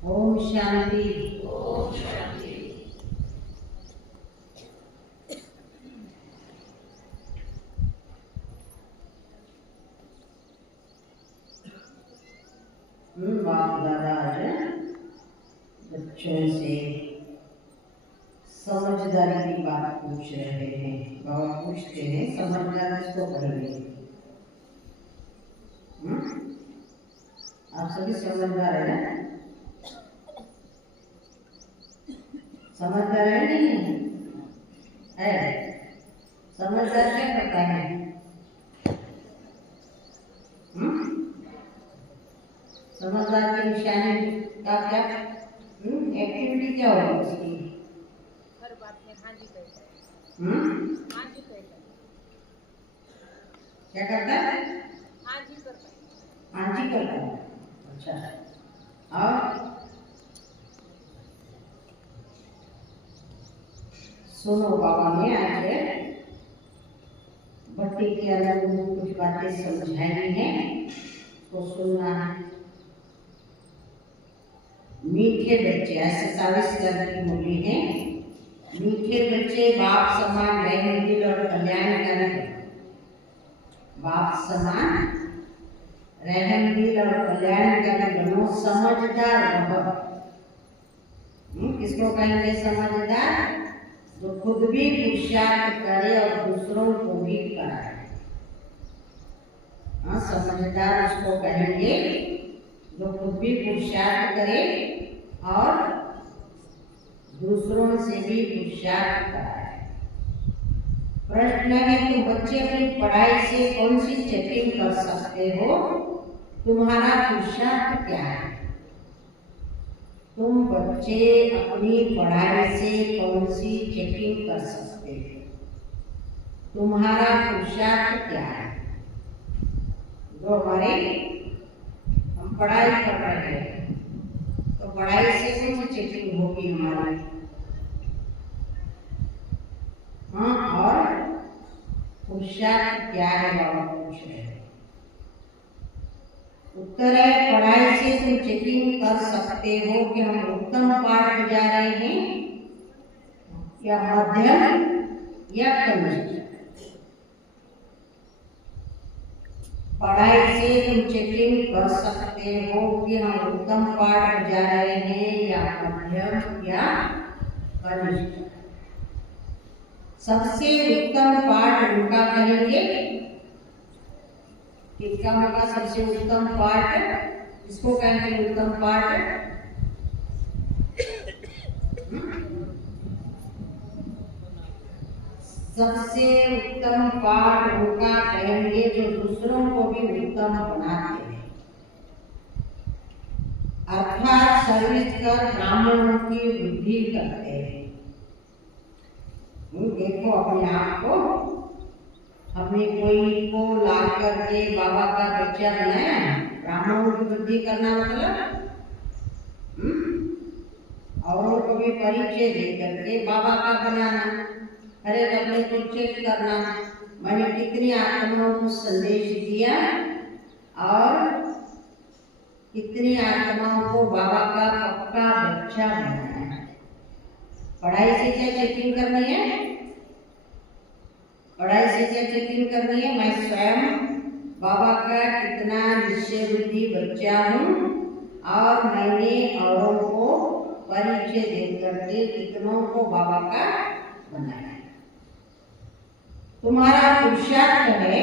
ओम शांति। ओम शांति। बाप दादा बच्चों से समझदारी की बात पूछ रहे हैं। बाबा पूछते हैं समझदार किसको कहेंगे? आप सभी समझदार है ना? समझदार है नहीं है? समझदार क्या करता है? समझदार की निशानी का क्या एक्टिविटी क्या होगी उसकी? हर बात में हाँ जी कहता है। हाँ जी कहता है। क्या करता है? हाँ जी करता है। हाँ जी करता है। अच्छा, और सुनो, बाबा ने आज भट्टी के अंदर कुछ बातें समझाई हैं, तो सुनना है। मीठे बच्चे, ऐसे 27 की मूली है। मीठे बच्चे बाप समान रहने और कल्याण करें। बाप समान रहने और कल्याण करें। बनो समझदार रहो। किसको कहेंगे समझदार? जो खुद भी पुरुषार्थ करे और दूसरों को भी कराए। हाँ, समझदार उसको कहेंगे जो खुद भी पुरुषार्थ करे और दूसरों से भी पुरुषार्थ कराए। प्रश्न है, तुम बच्चे अपनी पढ़ाई से कौन सी चेकिंग कर सकते हो? तुम्हारा पुरुषार्थ क्या है? तुम बच्चे अपनी पढ़ाई से कौन सी चेकिंग कर सकते हो? तुम्हारा पुरुषार्थ क्या है? जो हमारे हम पढ़ाई कर रहे हैं, तो पढ़ाई से कौन सी चेकिंग होगी हमारी? हाँ, और पुरुषार्थ क्या है? बाबा पूछ रहे हैं। उत्तर है, पढ़ाई से तुम चेकिंग कर सकते हो कि हम उत्तम पाठ बजा रहे हैं या मध्यम या कनिष्ठ। पढ़ाई से तुम चेकिंग कर सकते हो कि हम उत्तम पाठ बजा रहे हैं या मध्यम या कनिष्ठ। सबसे उत्तम पाठ उनका कहेंगे। किसका होगा सबसे उत्तम पाठ? इसको कहेंगे उत्तम पाठ। सबसे उत्तम पाठ उनका कहेंगे जो दूसरों को भी उत्तम बनाते हैं, अर्थात सर्विस कर ब्राह्मणों की वृद्धि करते हैं। देखो अपने आप को, हमने कोई को ला करके बाबा का बच्चा बनाया, ब्राह्मणों की वृद्धि करना मतलब औरों को भी परिचय दे करके बाबा का बनाना। अरे अपने को चेक करना, मैंने कितनी आत्माओं को संदेश दिया और कितनी आत्माओं को बाबा का पक्का बच्चा बनाया। पढ़ाई से क्या चेकिंग करनी है? पढ़ाई से क्या चेकिंग करनी है? मैं स्वयं बाबा का कितना निश्चय बुद्धि बच्चा हूँ और मैंने औरों को परिचय दे करके कितनों को बाबा का बनाया। तुम्हारा पुरुषार्थ है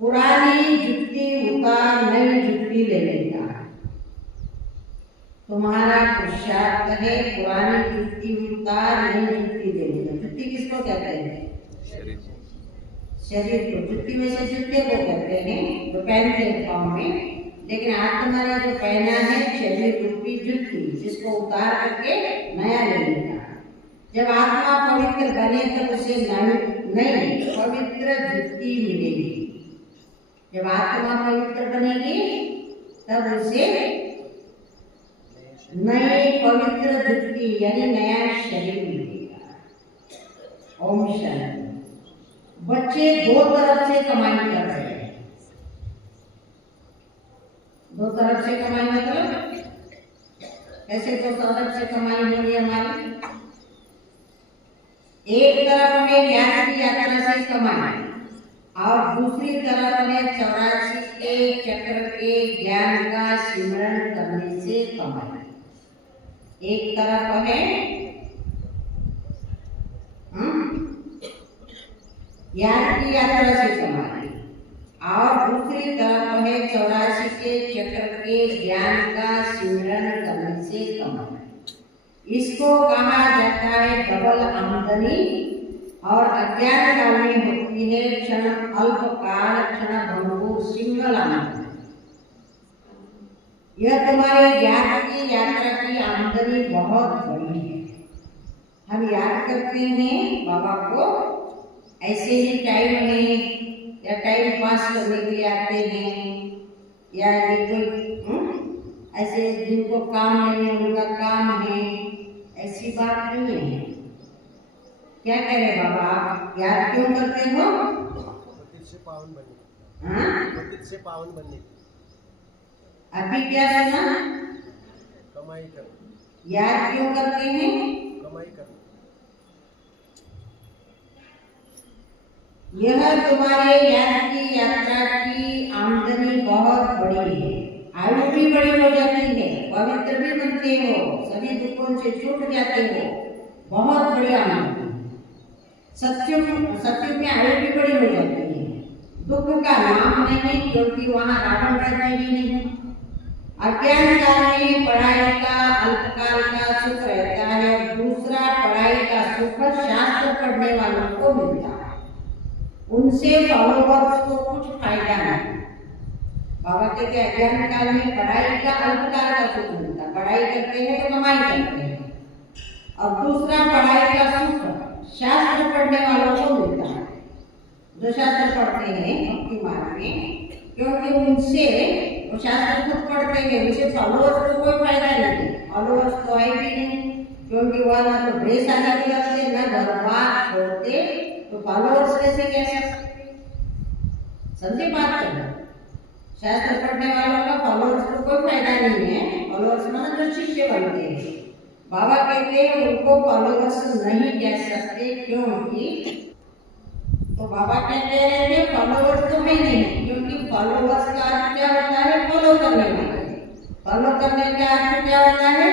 पुरानी जुत्ती उतार नई जुत्ती लेने का। तुम्हारा पुरुषार्थ है पुरानी जुत्ती उतार नई जुत्ती लेने का। जुत्ती किसको कहते हैं? शरीर को। जुत्ती में से जूते को कहते हैं जो पहनते हैं पाँव में, लेकिन आत्मा ने जो पहना है शरीर रूपी जुत्ती, जिसको उतार करके नया लेने का। जब आत्मा पवित्र बने तब उसे नई पवित्र जुत्ती मिलेगी। जब आत्मा पवित्र बनेगी तब उसे नई पवित्र जुत्ती यानी नया शरीर मिलेगा। ओम शांति। बच्चे दो तरफ से कमाई कर रहे हैं। दो तरफ से कमाई मतलब ऐसे तो सौरभ से कमाई हो रही हमारी। एक तरफ है ज्ञान की यात्रा से कमाई और दूसरी तरफ है 84 के चक्र के ज्ञान का सिमरन करने से कमाई। एक तरफ है ज्ञान की यात्रा से कमाई और दूसरी तरफ है 84 के चक्र के ज्ञान का सिमरन करने से कमाई। इसको कहा जाता है डबल आमदनी और अज्ञान काल में होती है क्षण अल्पकाल क्षण भंगुर सिंगल आमदनी। यह तुम्हारे ज्ञान की यात्रा की आमदनी बहुत बड़ी है। हम याद करते हैं बाबा को ऐसे ही टाइम में या टाइम पास करने के लिए आते हैं या ये कोई ऐसे जिनको काम नहीं है उनका काम है, ऐसी बात नहीं है। क्या कह रहे बाबा, आप याद क्यों करते हो? पतित से पावन बनने। हाँ, पतित से पावन बनने। अभी क्या सुना? कमाई करना। याद क्यों करते हैं? कमाई करना। यह तुम्हारे ज्ञान की यात्रा की आमदनी बहुत बड़ी है। आयु भी बड़ी हो जाती है, पवित्र भी बनते हो, सभी दुखों से छूट जाते हो, बहुत बड़ी आमदनी। सत्युग में आयु भी बड़ी हो जाती है। दुख का नाम नहीं क्योंकि वहाँ रावण राज्य भी नहीं। अज्ञान काल में पढ़ाई का अल्पकाल का सुख रहता है, दूसरा पढ़ाई का सुख शास्त्र पढ़ने वालों को मिलता है। उनसे फॉलोवर्स को कुछ फायदा नहीं। बाबा कहते हैं अज्ञान काल में पढ़ाई का अल्पकाल का सुख मिलता है, पढ़ाई करते हैं तो कमाई करते हैं, और दूसरा पढ़ाई का सुख शास्त्र पढ़ने वालों को मिलता है। जो शास्त्र पढ़ते हैं भक्ति मार्ग में, क्योंकि उनसे वो शास्त्र खुद पढ़ते हैं, उनसे फॉलोअर्स को कोई फायदा नहीं। फॉलोअर्स तो आए भी नहीं, क्योंकि वह ना तो ड्रेस आगे करते न घर बार छोड़ते, तो फॉलोअर्स कैसे कह सकते? समझे बात करना। शास्त्र पढ़ने वालों का फॉलोअर्स को कोई फायदा नहीं है। फॉलोअर्स मतलब जो शिष्य बनते हैं। बाबा कहते हैं उनको फॉलोअर्स नहीं कह सकते, क्योंकि तो बाबा कहते हैं फॉलोअर्स तो है नहीं, क्योंकि फॉलोअर्स का अर्थ क्या होता है? फॉलो करने वाला। फॉलो करने का अर्थ क्या होता है?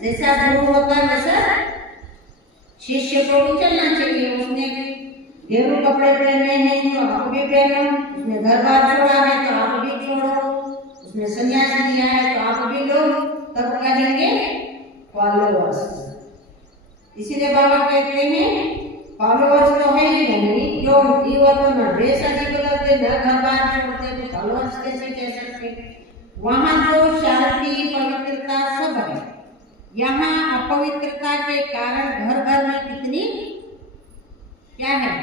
जैसा गुरु होता है वैसा शिष्य को भी चलना चाहिए। उसने गेरू कपड़े पहने हैं तो आप भी पहनो, उसने घर बार छोड़ा है तो आप भी छोड़ो, उसने संन्यास दिया है तो आप भी लो, तब कहेंगे फॉलोअर्स। इसीलिए बाबा कहते हैं फॉलोअर्स तो है ही नहीं, क्योंकि वो तो न ड्रेस आदि बदलते न घर बार छोड़ते, तो फॉलोअर्स कैसे कह सकते? वहाँ तो शांति पवित्रता सब है। यहाँ अपवित्रता के कारण घर घर में कितनी क्या है?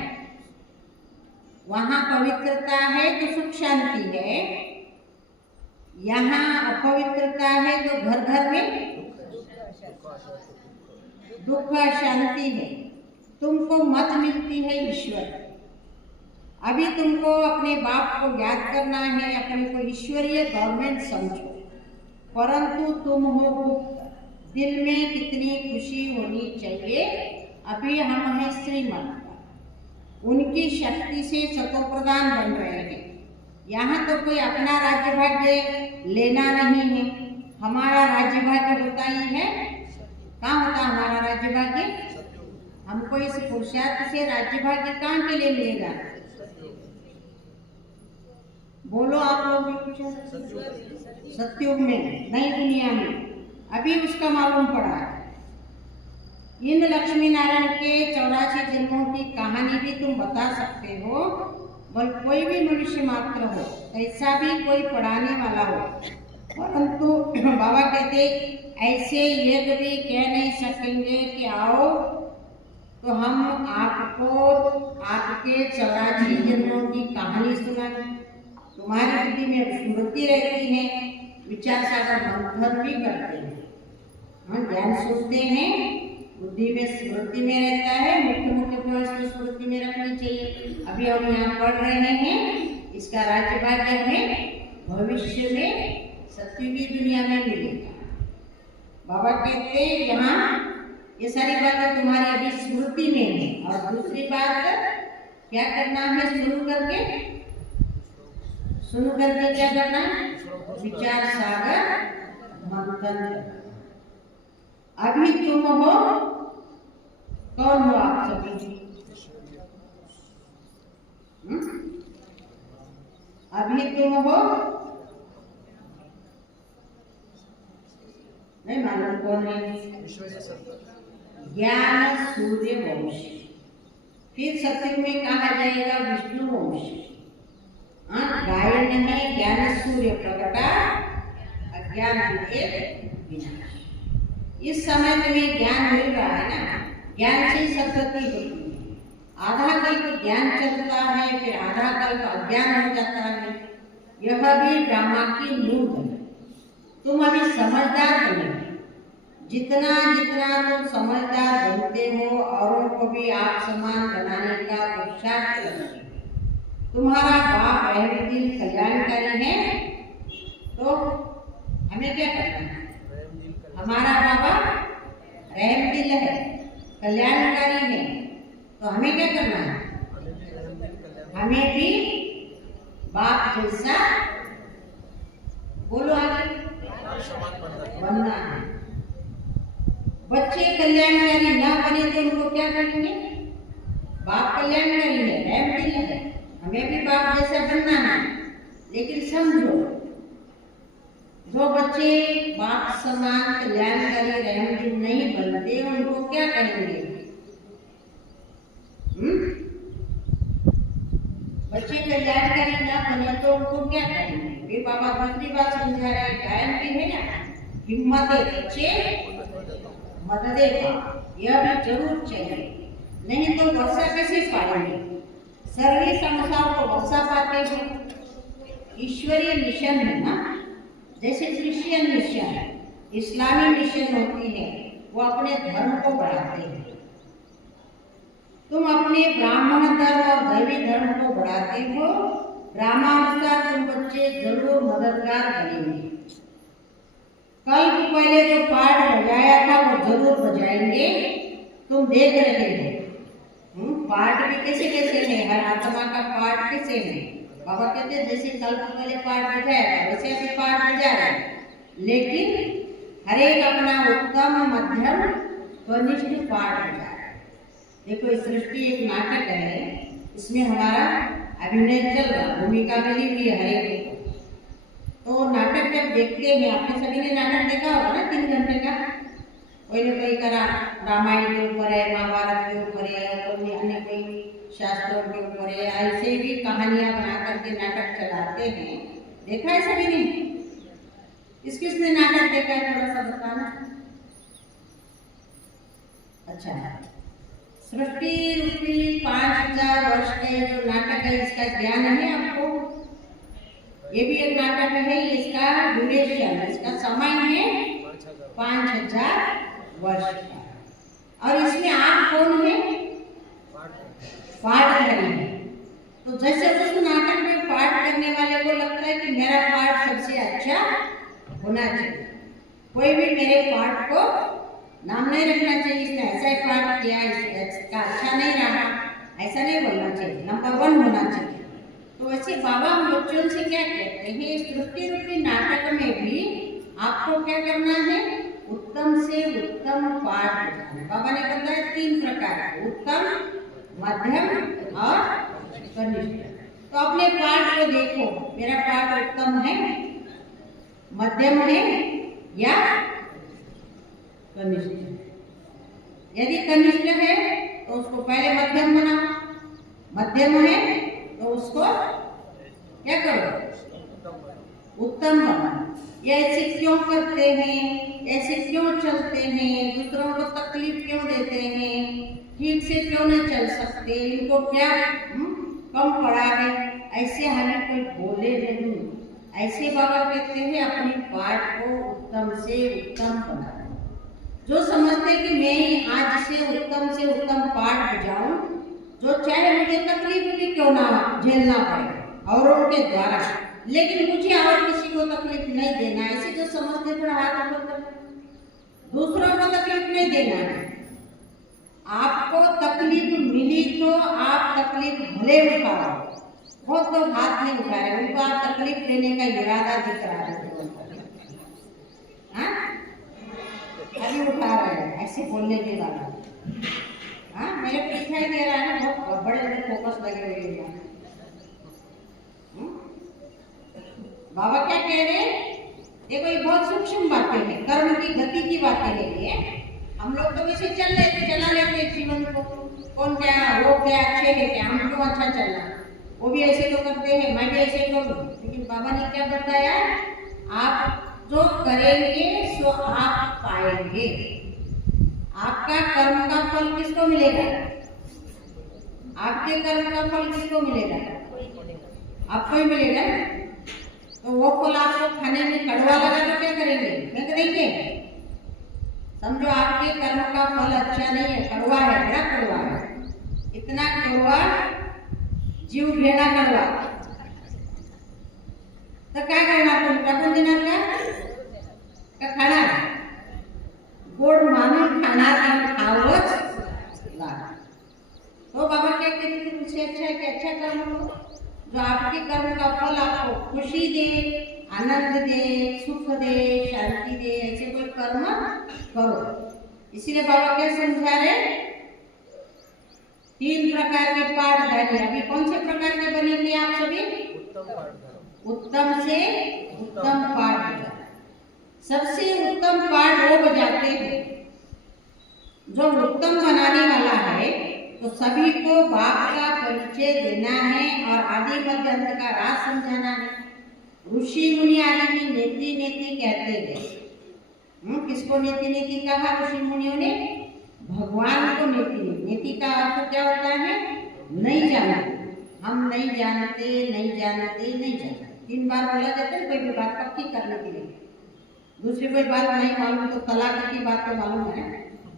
वहाँ पवित्रता है तो सुख शांति है, यहाँ अपवित्रता है तो घर घर में दुख शांति है। तुमको मत मिलती है ईश्वर। अभी तुमको अपने बाप को याद करना है, अपने को ईश्वरीय गवर्नमेंट समझो, परंतु तुम हो गुप्त। दिल में कितनी खुशी होनी चाहिए। अभी हम हैं श्रीमत, उनकी शक्ति से शतोप्रधान बन रहे हैं। यहाँ तो कोई अपना राज्य भाग्य लेना नहीं है। हमारा राज्य भाग्य होता ही है। कहाँ होता हमारा राज्य भाग्य? हमको इस पुरुषार्थ से राज्य भाग्य कहाँ के लिए मिलेगा? बोलो आप लोग भी कुछ। सत्युग में, नई दुनिया में अभी उसका मालूम पड़ा है। इन लक्ष्मी नारायण के 84 जन्मों की कहानी भी तुम बता सकते हो, बल कोई भी मनुष्य मात्र हो, ऐसा भी कोई पढ़ाने वाला हो, परंतु बाबा कहते ऐसे यज्ञ भी कह नहीं सकेंगे कि आओ तो हम आपको आपके 84 जन्मों की कहानी सुनाएं। तुम्हारी बुद्धि में स्मृति रहती है, विचार सागर मंथन भी करते हैं, हाँ ज्ञान सुनते हैं, बुद्धि में स्मृति में रहता है। मुख्य मुख्य पॉइंट्स स्मृति में रखनी चाहिए। अभी हम यहाँ पढ़ रहे हैं, इसका राज्य भाग्य हमें भविष्य में सत्युगी दुनिया में मिलेगा। बाबा कहते हैं यहाँ ये सारी बातें तुम्हारी अभी स्मृति में है। और दूसरी बात क्या करना है, सुन करके क्या करना है, विचार सागर मंथन। अभी तुम हो, कौन हो आप सभी? अभी तुम हो, नहीं मालूम कौन है? ईश्वरीय सत्ता, ज्ञान सूर्य वंश। फिर सत्युग में कहा जाएगा विष्णु वंश। गायन है ज्ञान सूर्य प्रकटा, अज्ञान विनाश। इस समय तुम्हें ज्ञान मिल रहा है ना, ज्ञान से सत्सती होती है। आधा कल्प ज्ञान चलता है, फिर आधा कल्प अज्ञान हो जाता है। यह भी ड्रामा की मूल है। तुम अभी समझदार बने, जितना जितना तुम समझदार बनते हो औरों को भी आप समान बनाने का पुरुषार्थ करेंगे। तुम्हारा बाप रहमदिल कल्याणकारी है, तो हमें क्या करना है? हमारा बाबा रहमदिल है, कल्याणकारी है, तो हमें क्या करना है? हमें भी बाप जैसा, बोलो आगे, बनना है। बच्चे कल्याणकारी ना बने तो उनको क्या करेंगे? बाप कल्याणकारी है, रहमदिल है, हमें भी बाप जैसा बनना है। लेकिन समझो, जो बच्चे बाप समान कल्याणकारी रहमदिल नहीं बनते उनको क्या करेंगे? बच्चे कल्याणकारी ना बने तो उनको क्या करेंगे? फिर बाबा दूसरी बात समझा रहे हैं, गायन भी है ना, हिम्मत बच्चे मददे बाप, यह भी जरूर चाहिए, नहीं तो वर्षा कैसे पाएंगे? सर्वे संसार को वर्षा पाते हैं। ईश्वरीय मिशन है ना, जैसे क्रिश्चियन मिशन, इस्लामी मिशन होती है, वो अपने धर्म को बढ़ाते हैं। तुम अपने ब्राह्मण धर्म और दैवी धर्म को बढ़ाते हो, ब्राह्मणानुसार तुम बच्चे जरूर मददगार बनेंगे। कल पहले जो पाठ बजाया था वो जरूर बजाएंगे, तुम देख रहे हो। पाठ भी कैसे कैसे है, हर आत्मा का पाठ कैसे है। बाबा कहते हैं जैसे कल पहले पाठ बजाया वैसे अभी पाठ बजा रहे, लेकिन हर एक अपना उत्तम मध्यम कनिष्ठ पाठ बजा रहा है। देखो इस सृष्टि एक नाटक है, इसमें हमारा अभिनय चल रहा, भूमिका मिली हुई है हर एक को। तो नाटक जब देखते हैं, आपने सभी ने नाटक देखा होगा ना 3 घंटे का, कोई न कोई करा रामायण के ऊपर है, महाभारत के ऊपर है, कोई अन्य कोई शास्त्रों के ऊपर है, ऐसे भी कहानियां बना करके नाटक चलाते हैं। देखा है सभी ने? किसने नाटक देखा है थोड़ा सा बताना। अच्छा, सृष्टि रूपी 5000 वर्ष के जो नाटक है, इसका ज्ञान है आपको? ये भी एक नाटक है, इसका ड्यूरेशन, इसका समय है 5000 वर्ष का। और इसमें आप कौन है? पाठधारी है। तो जैसे उस नाटक में पाठ करने वाले को लगता है कि मेरा पाठ सबसे अच्छा होना चाहिए, कोई भी मेरे पाठ को नाम नहीं रखना चाहिए, इसने ऐसा ही पाठ किया, इसका अच्छा नहीं रहा, ऐसा नहीं बोलना चाहिए, नंबर 1 होना चाहिए। तो वैसे बाबा हम बच्चों से क्या कहते हैं, सृष्टि रूपी नाटक में भी आपको क्या करना है? उत्तम से उत्तम पाठ बजाना। बाबा ने बताया 3 प्रकार के, उत्तम, मध्यम और कनिष्ठ। तो अपने पाठ को देखो, मेरा पाठ उत्तम है, मध्यम है या कनिष्ठ? यदि कनिष्ठ है तो उसको पहले मध्यम बनाओ, मध्यम है तो उसको क्या करो? उत्तम बनाओ। ये ऐसे क्यों करते हैं, ऐसे क्यों चलते हैं, दूसरों को तकलीफ क्यों देते हैं, ठीक से क्यों नहीं चल सकते, इनको क्या कम पड़ा है, ऐसे हमें कोई बोले नहीं। ऐसे बाबा कहते हैं अपनी पाठ को उत्तम से उत्तम बनाओ। जो समझते कि मैं आज से उत्तम पाठ बजाऊं, जो चाहे मुझे तकलीफ भी क्यों ना झेलना पड़े औरों के द्वारा, लेकिन मुझे और किसी को तकलीफ नहीं देना, ऐसे जो समझते थोड़ा हाथ ऊपर कर। दूसरों को तकलीफ नहीं देना है। आपको तकलीफ मिली तो आप तकलीफ भले उठाओ, वो तो हाथ नहीं उठा रहे, उनको आप तकलीफ देने का इरादा दिख रहा है। हाँ? अभी उठा रहे हैं ऐसे बोलने के बाद। हाँ, मेरे को दिखाई दे रहा है ना, बहुत बड़े बड़े फोकस लगे हुए हैं। बाबा क्या कह रहे हैं? देखो ये बहुत सूक्ष्म बातें हैं, कर्म की गति की बातें हैं ये। हम लोग तो वैसे चला लेते जीवन को, कौन क्या वो क्या अच्छे है क्या, हम क्यों अच्छा चलना, वो भी ऐसे तो करते हैं, मैं भी ऐसे करूँ। लेकिन बाबा ने क्या बताया? आप जो करेंगे सो आप पाएंगे। आपका कर्म का फल किसको मिलेगा? आपके कर्म का फल किसको मिलेगा? आपको ही मिलेगा। तो वो फल आपको खाने में कड़वा लगा तो क्या करेंगे? फेंक देंगे। समझो आपके कर्म का फल अच्छा नहीं है, कड़वा है, बड़ा कड़वा है, इतना कड़वा जीव घेना कड़वा, तो क्या करना? तुम टाकून देणार का खाणार? गोड मानून खाणार आणि खावंच लागणार। तो बाबा क्या कहते थे? मुझसे अच्छा है कि अच्छा कर्म करो, जो आपके कर्म का फल आपको खुशी दे, आनंद दे, सुख दे, शांति दे, ऐसे कोई कर्म करो। इसीलिए बाबा क्या समझा रहे? 3 प्रकार के पाठधारी। अभी कौन से प्रकार के बनेंगे आप सभी? उत्तम से उत्तम पाठ। सबसे उत्तम पाठ वो बजाते हैं जो उत्तम बनाने वाला है। तो सभी को बाप का परिचय देना है और आदि मध्य अंत का राज समझाना है। ऋषि मुनि आदि की नीति नीति कहते हैं। किसको नीति नीति कहा ऋषि मुनियों ने? भगवान को नीति नीति। नीति का अर्थ क्या होता है? नहीं जानते। हम नहीं जानते, नहीं जानते, नहीं जानते। 3 बार बोला जाता है कोई भी बात पक्की करने के लिए। दूसरी कोई बात नहीं मालूम तो तलाक की बात तो मालूम है।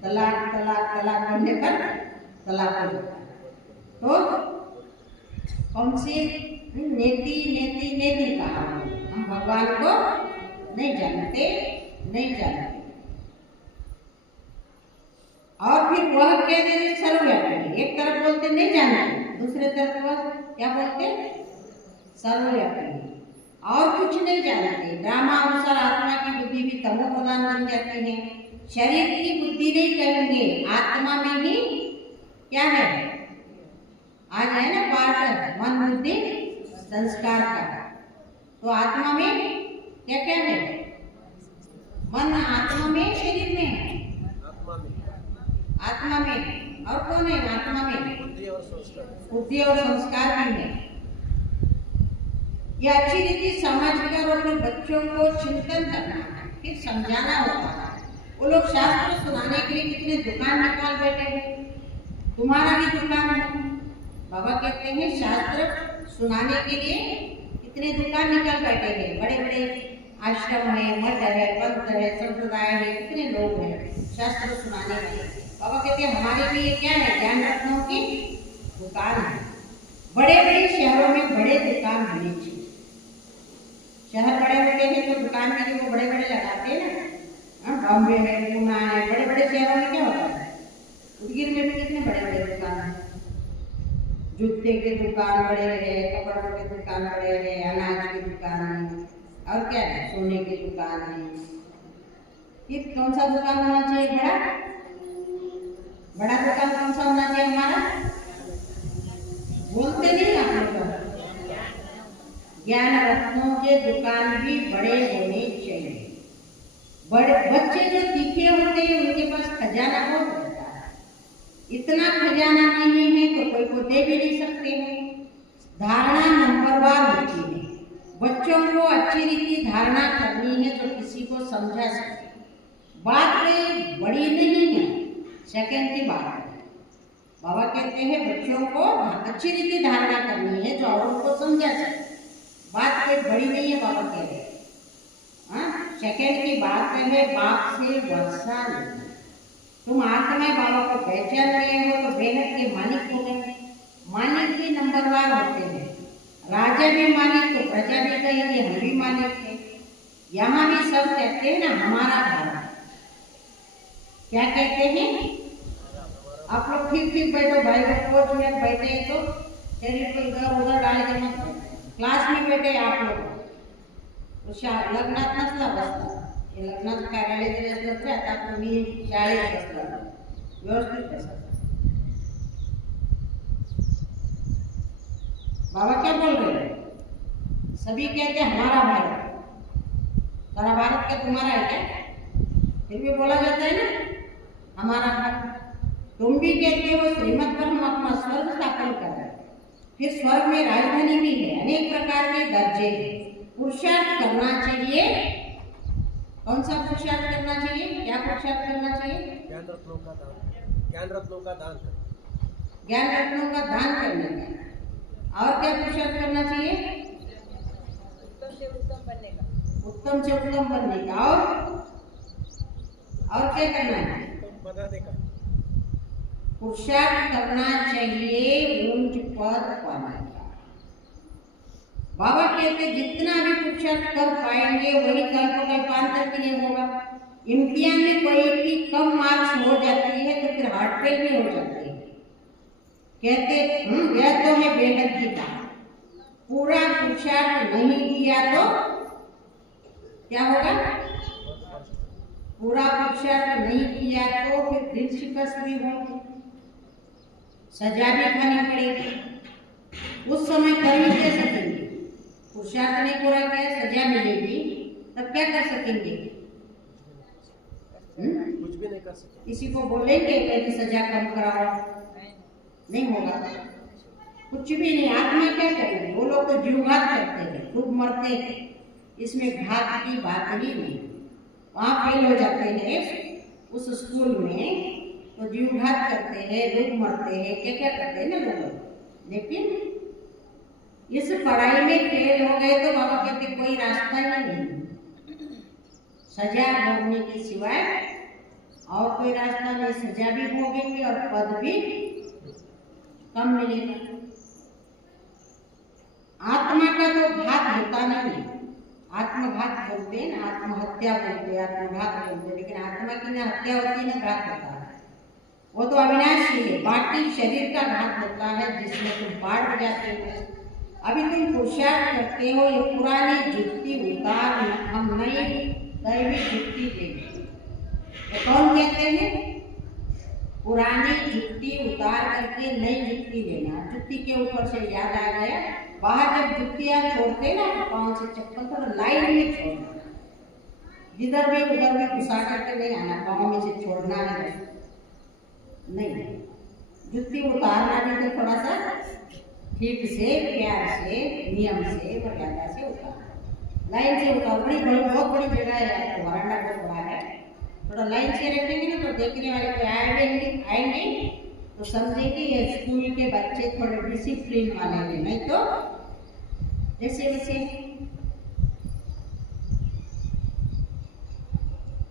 तलाक तलाक तलाक करने पर तलाक हो जाता है। तो कौन सी नेति नेति नेति कहा? हम भगवान को नहीं जानते, नहीं जानते। और फिर वह कह देते सर्वव्यापी। एक तरफ बोलते नहीं जानते, दूसरे तरफ वह क्या बोलते? सर्वव्यापी। और कुछ नहीं जानते। ड्रामा अनुसार आत्मा की बुद्धि भी तमो प्रधान बन जाती है। शरीर की बुद्धि नहीं कहेंगे, आत्मा में ही क्या है? आज है ना पार्ट मन बुद्धि संस्कार का। तो आत्मा में क्या क्या है? मन आत्मा में, शरीर में? आत्मा में। और कौन है आत्मा में? बुद्धि और संस्कार भी है। यह अच्छी रीति समझकर अपने बच्चों को चिंतन करना है, फिर समझाना होता है। वो लोग शास्त्र सुनाने के लिए कितने दुकान निकाल बैठे हैं। तुम्हारा भी दुकान है। बाबा कहते हैं शास्त्र सुनाने के लिए कितने दुकान निकाल बैठे हैं। बड़े बड़े आश्रम है, मठ है, पंथ है, संप्रदाय है, कितने लोग हैं शास्त्र सुनाने के लिए। बाबा कहते हैं हमारे लिए क्या है? ज्ञान रत्नों की दुकान है। बड़े बड़े शहरों में बड़े दुकान होने चाहिए। शहर बड़े होते हैं तो दुकान में जो बड़े बड़े लगाते हैं ना, बॉम्बे है, पूना है, बड़े बड़े शहरों में क्या होता है? उदगीर में भी कितने बड़े बड़े दुकान हैं। जूते के दुकान बड़े हैं, कपड़ों के दुकान बड़े हैं, अनाज की दुकान है, और क्या है? सोने की दुकान है। ये कौन सा दुकान होना चाहिए? बड़ा बड़ा दुकान कौन सा होना चाहिए हमारा? बोलते नहीं आप लोग। ज्ञान रत्नों के दुकान भी बड़े होने चाहिए। बड़े बच्चे जो तीखे होते हैं उनके पास खजाना बहुत रहता है। इतना खजाना नहीं है तो कोई को दे भी नहीं सकते हैं। धारणा नंबरवार होती है। बच्चों को अच्छी रीति धारणा करनी है तो किसी को समझा सके। बात कोई बड़ी नहीं है, सेकंड की बात है। बाबा कहते हैं बच्चों को अच्छी रीति धारणा करनी है जो और उनको समझा सके। बात कोई बड़ी नहीं है। बाबा कह रहे हैं सेकंड की बात है बाप से वर्षा लेना। तुम आत्मा बाबा को पहचान रहे हो तो बेहद के मालिक हो गए। मालिक भी नंबरवार होते हैं। राजा भी मालिक तो प्रजा भी कहेंगे हम भी मालिक थे। यहाँ भी सब कहते हैं ना हमारा भारत। क्या कहते हैं? आप लोग ठीक ठीक बैठो भाई लोग, कोच में बैठे हैं तो शरीर को इधर उधर डाल के मत बैठो। क्लास में बैठे आप लोग लग्नात नसला बसता, हे लग्नात कार्यालय जरी असलं तरी आता तुम्ही शाळेत बसला व्यवस्थित बसा। बाबा क्या बोल रहे हैं? सभी कहते हैं हमारा भारत, सारा भारत क्या तुम्हारा है क्या? फिर भी बोला जाता है ना हमारा भारत। तुम भी कहते हो श्रीमत पर हम अपना स्वर्ग स्थापन कर रहे हैं। फिर स्वर्ग में राजधानी भी है, अनेक प्रकार के दर्जे हैं। पुरुषार्थ करना चाहिए। कौन सा पुरुषार्थ करना चाहिए? क्या पुरुषार्थ करना चाहिए? ज्ञान रत्नों का दान, ज्ञान रत्नों का दान कर, ज्ञान रत्नों का दान करने का। और क्या पुरुषार्थ करना चाहिए? उत्तम से उत्तम बनने का। उत्तम से उत्तम बनने का। और क्या करना है? उत्तम बनाने का। पुरुषार्थ करना चाहिए ऊंच पद पाने का। बाबा कहते जितना भी पुरुषार्थ कर पाएंगे वही कल्प कल्पांतर के लिए होगा। इम्तिहान में कोई की कम मार्क्स हो जाती है तो फिर हार्ट फेल भी हो जाती है। कहते यह तो है बेहद की बात। पूरा पुरुषार्थ नहीं किया तो क्या होगा? पूरा पुरुषार्थ नहीं किया तो फिर दिल शिकस्त भी होगी, सजा भी खानी पड़ेगी। उस समय कर ही क्या सकेंगे? पुरुषार्थ नहीं पूरा किया, सजा मिलेगी, तब क्या कर सकेंगे? कुछ भी नहीं कर सकते। किसी को बोलेंगे कि सजा कम कराओ, नहीं होगा, कुछ भी नहीं। आत्मा क्या करेगी? वो लोग तो जीवघात करते हैं, खूब मरते हैं, इसमें घात की बात ही नहीं। वहाँ फेल हो जाते हैं उस स्कूल में तो जीवघात करते हैं, लोग मरते हैं, क्या क्या करते हैं ना लोग। लेकिन इस पढ़ाई में फेल हो गए तो बाबा कहते कोई रास्ता ही नहीं, सजा भोगने के सिवाय और कोई रास्ता नहीं। सजा भी भोगेंगे और पद भी कम मिलेगा। आत्मा का तो घात होता नहीं, आत्मघात बोलते हैं ना, आत्महत्या बोलते हैं, आत्मघात बोलते हैं, लेकिन आत्मा की ना हत्या होती है ना घात होता है। वो तो अविनाशी है। बाकी शरीर का घात होता है जिसमें तुम बांट जाते हो। अभी तुम पुरुषार्थ करते हो, ये पुरानी जुत्ती उतार, हम नई दैवी जुत्ती देंगे। तो कौन कहते हैं? पुरानी जुत्ती उतार करके नई जुत्ती लेना। जुत्ती के ऊपर से याद आ गया, बाहर जब जुत्तियां छोड़ते ना तो पाँव से चप्पल थोड़ा लाइन में छोड़ना, जिधर भी उधर भी घुसा करके नहीं आना, पाँव में से छोड़ना है नहीं। जुत्ती उतारना भी तो थोड़ा सा ठीक से, प्यार से, नियम से, मर्यादा से उतारना, लाइन से उतार। बहुत बड़ी जगह है, आपको वरांडा बहुत बड़ा है, थोड़ा लाइन से रखेंगे ना तो देखने वाले कोई आएंगे तो समझेंगे ये स्कूल के बच्चे थोड़े डिसिप्लिन वाले हैं, नहीं तो जैसे वैसे।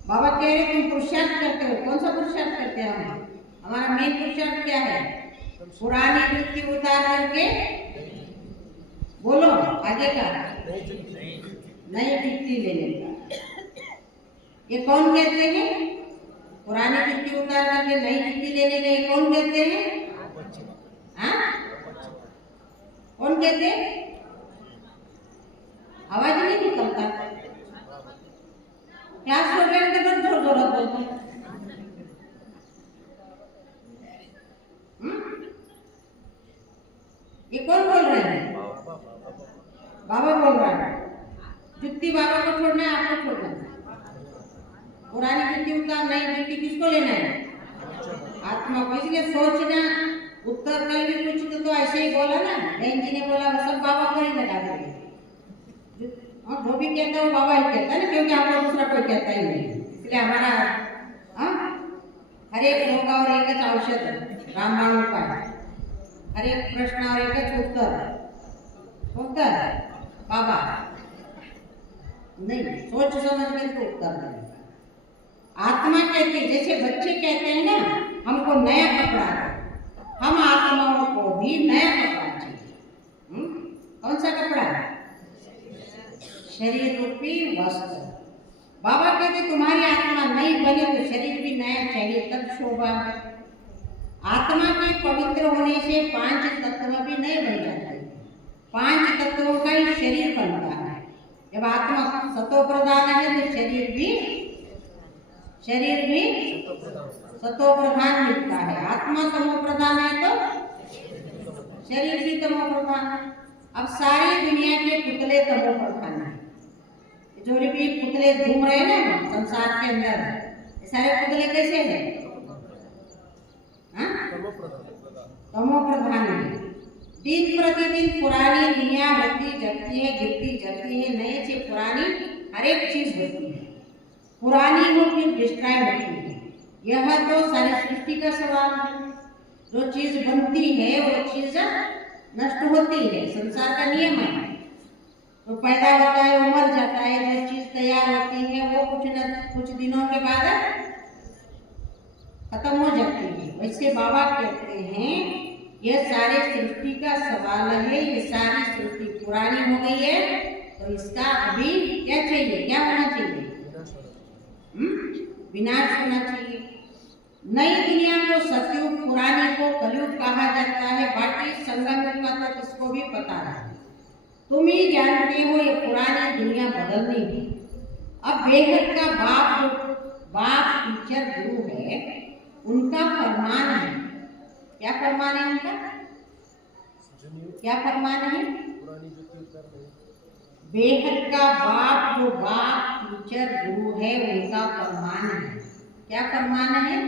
बाबा कह रहे तुम पुरुषार्थ करते हो। कौन सा पुरुषार्थ करते हैं हम? हमारा मेन पुरुषार्थ क्या है? पुरानी जुत्ती उतार करके बोलो आगे का नई जुत्ती लेने का। ये कौन कहते हैं? पुरानी जुत्ती उतार करके नई जुत्ती लेने का ये कौन कहते हैं? हाँ, कौन कहते हैं? आवाज नहीं निकलता। क्लास हो गया तो बस जोर जोर बोलते। ये कौन बोल रहे हैं? बाबा बोल रहा है। जुत्ती बाबा को छोड़ना है, आपको छोड़ना है। पुरानी जुत्ती उतार, नई जुत्ती किसको लेना है? आत्मा को। इसलिए सोचना, उत्तर कल भी कुछ तो ऐसे ही बोला ना, बहन जी ने बोला वो सब बाबा को ही लगा देंगे। जो भी कहता है वो बाबा ही कहता है ना, क्योंकि हमको दूसरा कोई कहता ही नहीं। इसलिए हमारा हर एक रोग और एक च औषध, रामबाण उपाय, हर एक प्रश्न और एक उत्तर बाबा नहीं, सोच समझ कर उत्तर देना। आत्मा कहती है, जैसे बच्चे कहते हैं ना हमको नया कपड़ा दो, हम आत्माओं को भी नया कपड़ा चाहिए। कौन सा कपड़ा? शरीर रूपी वस्त्र। बाबा कहते तुम्हारी आत्मा नहीं बने तो शरीर भी नया चाहिए तब शोभा। आत्मा के पवित्र होने से 5 तत्व भी नहीं बन जाते, 5 तत्वों का ही शरीर बनता है। जब आत्मा सतो प्रधान है तो शरीर भी सतो प्रधान मिलता है। आत्मा तमो प्रधान है तो शरीर भी तमो प्रधान है। अब सारी दुनिया के पुतले तमो प्रधान है। जो भी पुतले घूम रहे हैं ना संसार के अंदर, ये सारे पुतले कैसे हैं? तमो प्रधान है। दिन प्रतिदिन पुरानी दुनिया होती जाती है, गिरती जाती है, नए से पुरानी हर एक चीज होती है। पुरानी हो फिर डिस्ट्रॉय होती है। यह तो सारी सृष्टि का सवाल है। जो चीज बनती है वो चीज नष्ट होती है, संसार का नियम है। तो पैदा होता है वो मर जाता है, जो चीज तैयार होती है वो कुछ दिनों के बाद खत्म हो जाती है। वैसे बाबा कहते हैं ये सारे सृष्टि का सवाल है, ये सारी सृष्टि पुरानी हो गई है तो इसका अभी क्या चाहिए, क्या होना चाहिए? विनाश होना चाहिए। नई दुनिया को सतयुग, पुरानी को कलयुग कहा जाता है। बाकी संगम युग का तो किसको भी पता नहीं। तुम ही जानते हो ये पुरानी दुनिया बदलनी है। अब बेहद का बाप टीचर गुरु है, उनका फरमान है। क्या फरमान है उनका? क्या फरमान है? बेहद का बाप टीचर गुरु है, उनका फरमान है। क्या फरमान है?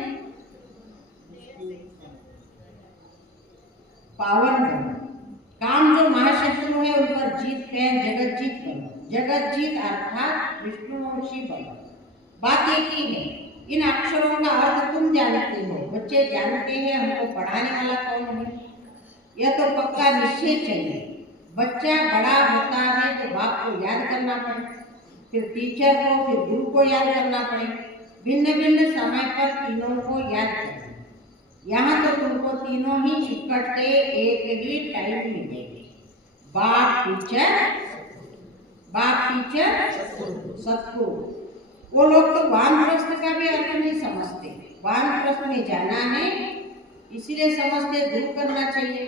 पावन बनो। काम जो महाशत्रु है उन पर जीत है, जगत जीत बनो। जगत जीत अर्थात विष्णुवंशी बनो। बात एक ही है, इन अक्षरों का अर्थ तुम जानते हो, बच्चे जानते हैं, हमको पढ़ाने वाला कौन है? यह तो पक्का निश्चय चाहिए। बच्चा बड़ा होता है तो बाप को याद करना पड़े, फिर टीचर को, फिर गुरु को याद करना पड़े। भिन्न भिन्न समय पर तीनों को याद करें। यहाँ तो तुमको तीनों ही इकट्ठे एक ही टाइम मिलेंगे। बाप टीचर सतगुरु। वो लोग तो वानप्रस्थ का भी अर्थ नहीं समझते। वानप्रस्थ में जाना है इसीलिए समझते दूर करना चाहिए।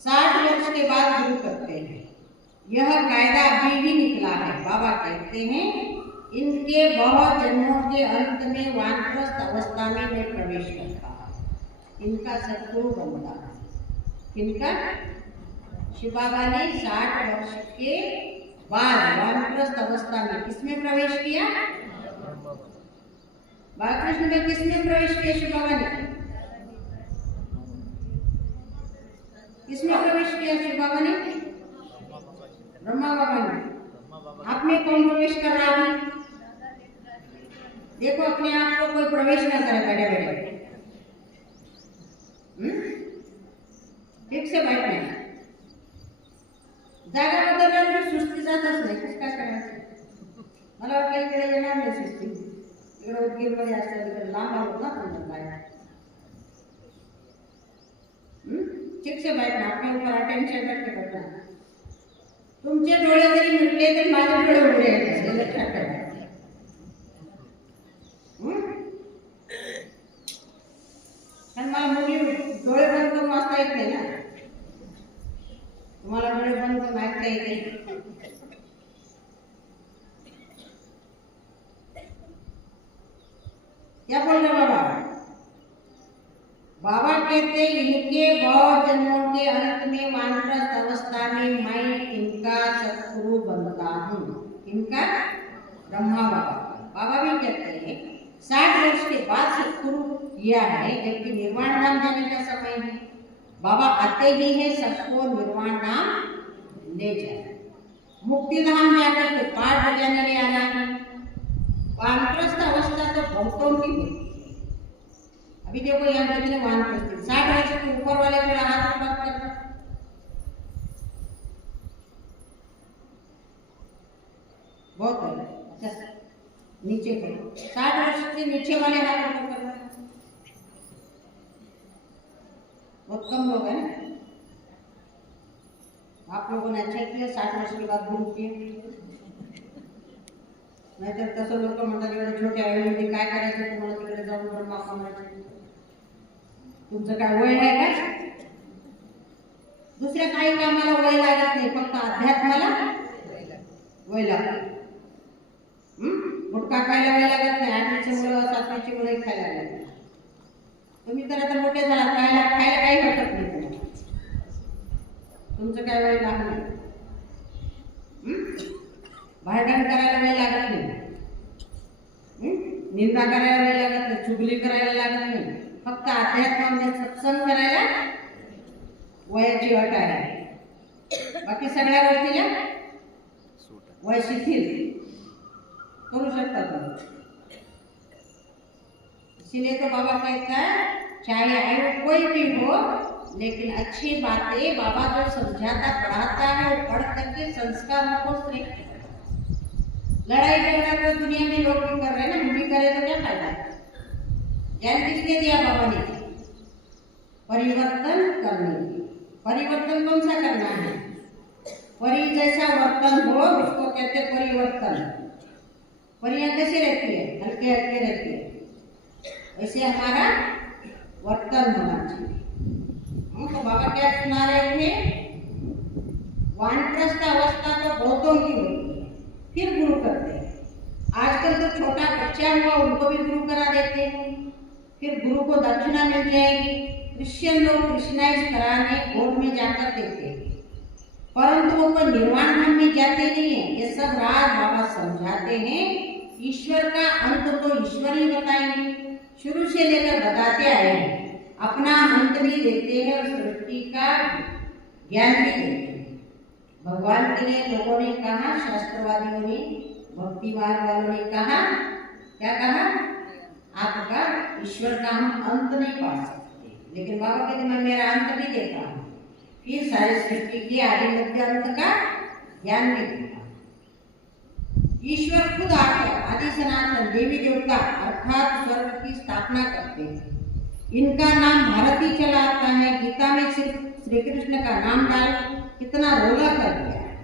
60 वर्ष के बाद गुरु करते हैं। यह कायदा अभी भी निकला है। बाबा कहते हैं इनके बहुत जन्मों के अंत में वानप्रस्थ अवस्था में मैं प्रवेश करता हूँ। इनका सतगुरु बनता है। किनका? शिव बाबा ने 60 वर्ष के बाद वानप्रस्थ अवस्था में किसमें प्रवेश किया? बालकृष्ण में किसमें प्रवेश किया? शिव बाबा ने किसमें प्रवेश किया? शिव बाबा ने ब्रह्मा बाबा ने। आप में कौन प्रवेश कर रहा है? देखो अपने आप को कोई प्रवेश ना करे बैठे बैठे। ठीक से बैठना। जागा बदलल्याने सुस्ती जातच नाही, कसं काय करायचं? मला वाटलं इकडे येणार नाही सुस्ती, इकडे उदगीरमध्ये असतात, इकडे लांब आहोत ना तुमच्या बाहेर। ठीक से बैठना, अपने ऊपर अटेंशन करके बैठना। तुमचे डोळे जरी मिटले तरी माझे डोळे उघडे आहेत, हे लक्षात ठेवा। कारण मला मुली डोळे बंद करून वाचता येत नाही ना, तुम्हाला डोळे बंद करून ऐकता येते। क्या बोल रहे बाबा? बाबा कहते इनके बहुत जन्मों के अंत में वानप्रस्थ अवस्था में मैं इनका सतगुरु बनता हूँ। इनका ब्रह्मा बाबा। बाबा भी कहते हैं 60 वर्ष के बाद सतगुरु किया है, जबकि निर्वाण धाम जाने का समय है। बाबा आते ही है सबको निर्वाण धाम ले जाए। मुक्ति धाम जाकर के पाठ बजाने ले आना है। वानप्रस्थ अवस्था तो बहुतों की होती है। अभी देखो यहाँ कितने वानप्रस्थ, 60 वर्ष के ऊपर वाले को हाथ में बात करना। बहुत है। अच्छा नीचे करो, 60 वर्ष के नीचे वाले हाथ ऊपर करना। बहुत कम लोग हैं ना। आप लोगों ने अच्छा किया 60 वर्ष के बाद गुरु किए, नाहीतर तसं लोक म्हणतात एवढे छोटे आहे काय करायचं तुम्हाला, तिकडे जाऊन तुमचं काय वय आहे का? दुसऱ्या काही कामाला वय लागत नाही, फक्त अध्यात्माला वय लागत. गुटखा खायला वय लागत नाही, 8वीची मुलं 7वीची मुलं खायला लागत. तुम्ही तर आता मोठे झाला, खायला काही हरकत नाही तुम्हाला. तुमचं काय वय लहान नाही. भांडण करायला वय लागत नाही, निंदा करायला वय लागत नाही, चुगली करायला लागत नाही. फक्त अध्यात्मामध्ये सत्संग करायला वयाची अट आहे. बाकी सगळ्या गोष्टीला वय शिथिल करू शकता तुम्ही. इसीलिए तो बाबा कहता है चाहे आयु कोई भी हो, लेकिन अच्छी बातें बाबा जो समझाता पढ़ाता है वो पढ़ करके संस्कारों को श्रेष्ठ है. लड़ाई झगड़ा तो दुनिया में लोग भी कर रहे हैं ना, हम भी करें तो क्या फायदा है? ज्ञान किसने दिया? बाबा ने. परिवर्तन करने की. परिवर्तन कौन सा करना है? परी जैसा वर्तन हो उसको कहते परिवर्तन. परियां कैसे रहती है? हल्के हल्के रहती है, वैसे हमारा वर्तन होना चाहिए. तो बाबा क्या सुना रहे थे? वानप्रस्थ अवस्था तो बहुतों की होती है, फिर गुरु करते हैं. आजकल तो छोटा बच्चा हुआ उनको भी गुरु करा देते हैं, फिर गुरु को दक्षिणा मिल जाएगी. क्रिश्चियन लोग क्रिश्चियनाइज कराने गोद में जाकर देते हैं, परंतु वो कोई निर्वाण धाम में जाते नहीं है. ये सब राज बाबा समझाते हैं. ईश्वर का अंत तो ईश्वर ही बताएंगे, शुरू से लेकर बताते आए हैं. अपना अंत भी देते हैं और सृष्टि का ज्ञान भी देते हैं. भगवान के लिए लोगों ने कहा, शास्त्रवादियों ने, भक्तिवाद वालों ने कहा, क्या कहा? आपका ईश्वर का हम अंत नहीं पा सकते, लेकिन बाबा कहते मैं मेरा अंत भी देता हूँ, फिर सारी सृष्टि की आदि मध्य अंत का ज्ञान भी देता हूँ. ईश्वर खुद आकर आदि सनातन देवी देवता अर्थात स्वर्ग की स्थापना करते हैं. इनका नाम भारत ही चला आता है. गीता में सिर्फ श्री कृष्ण का नाम डाल कितना रोला कर दिया है.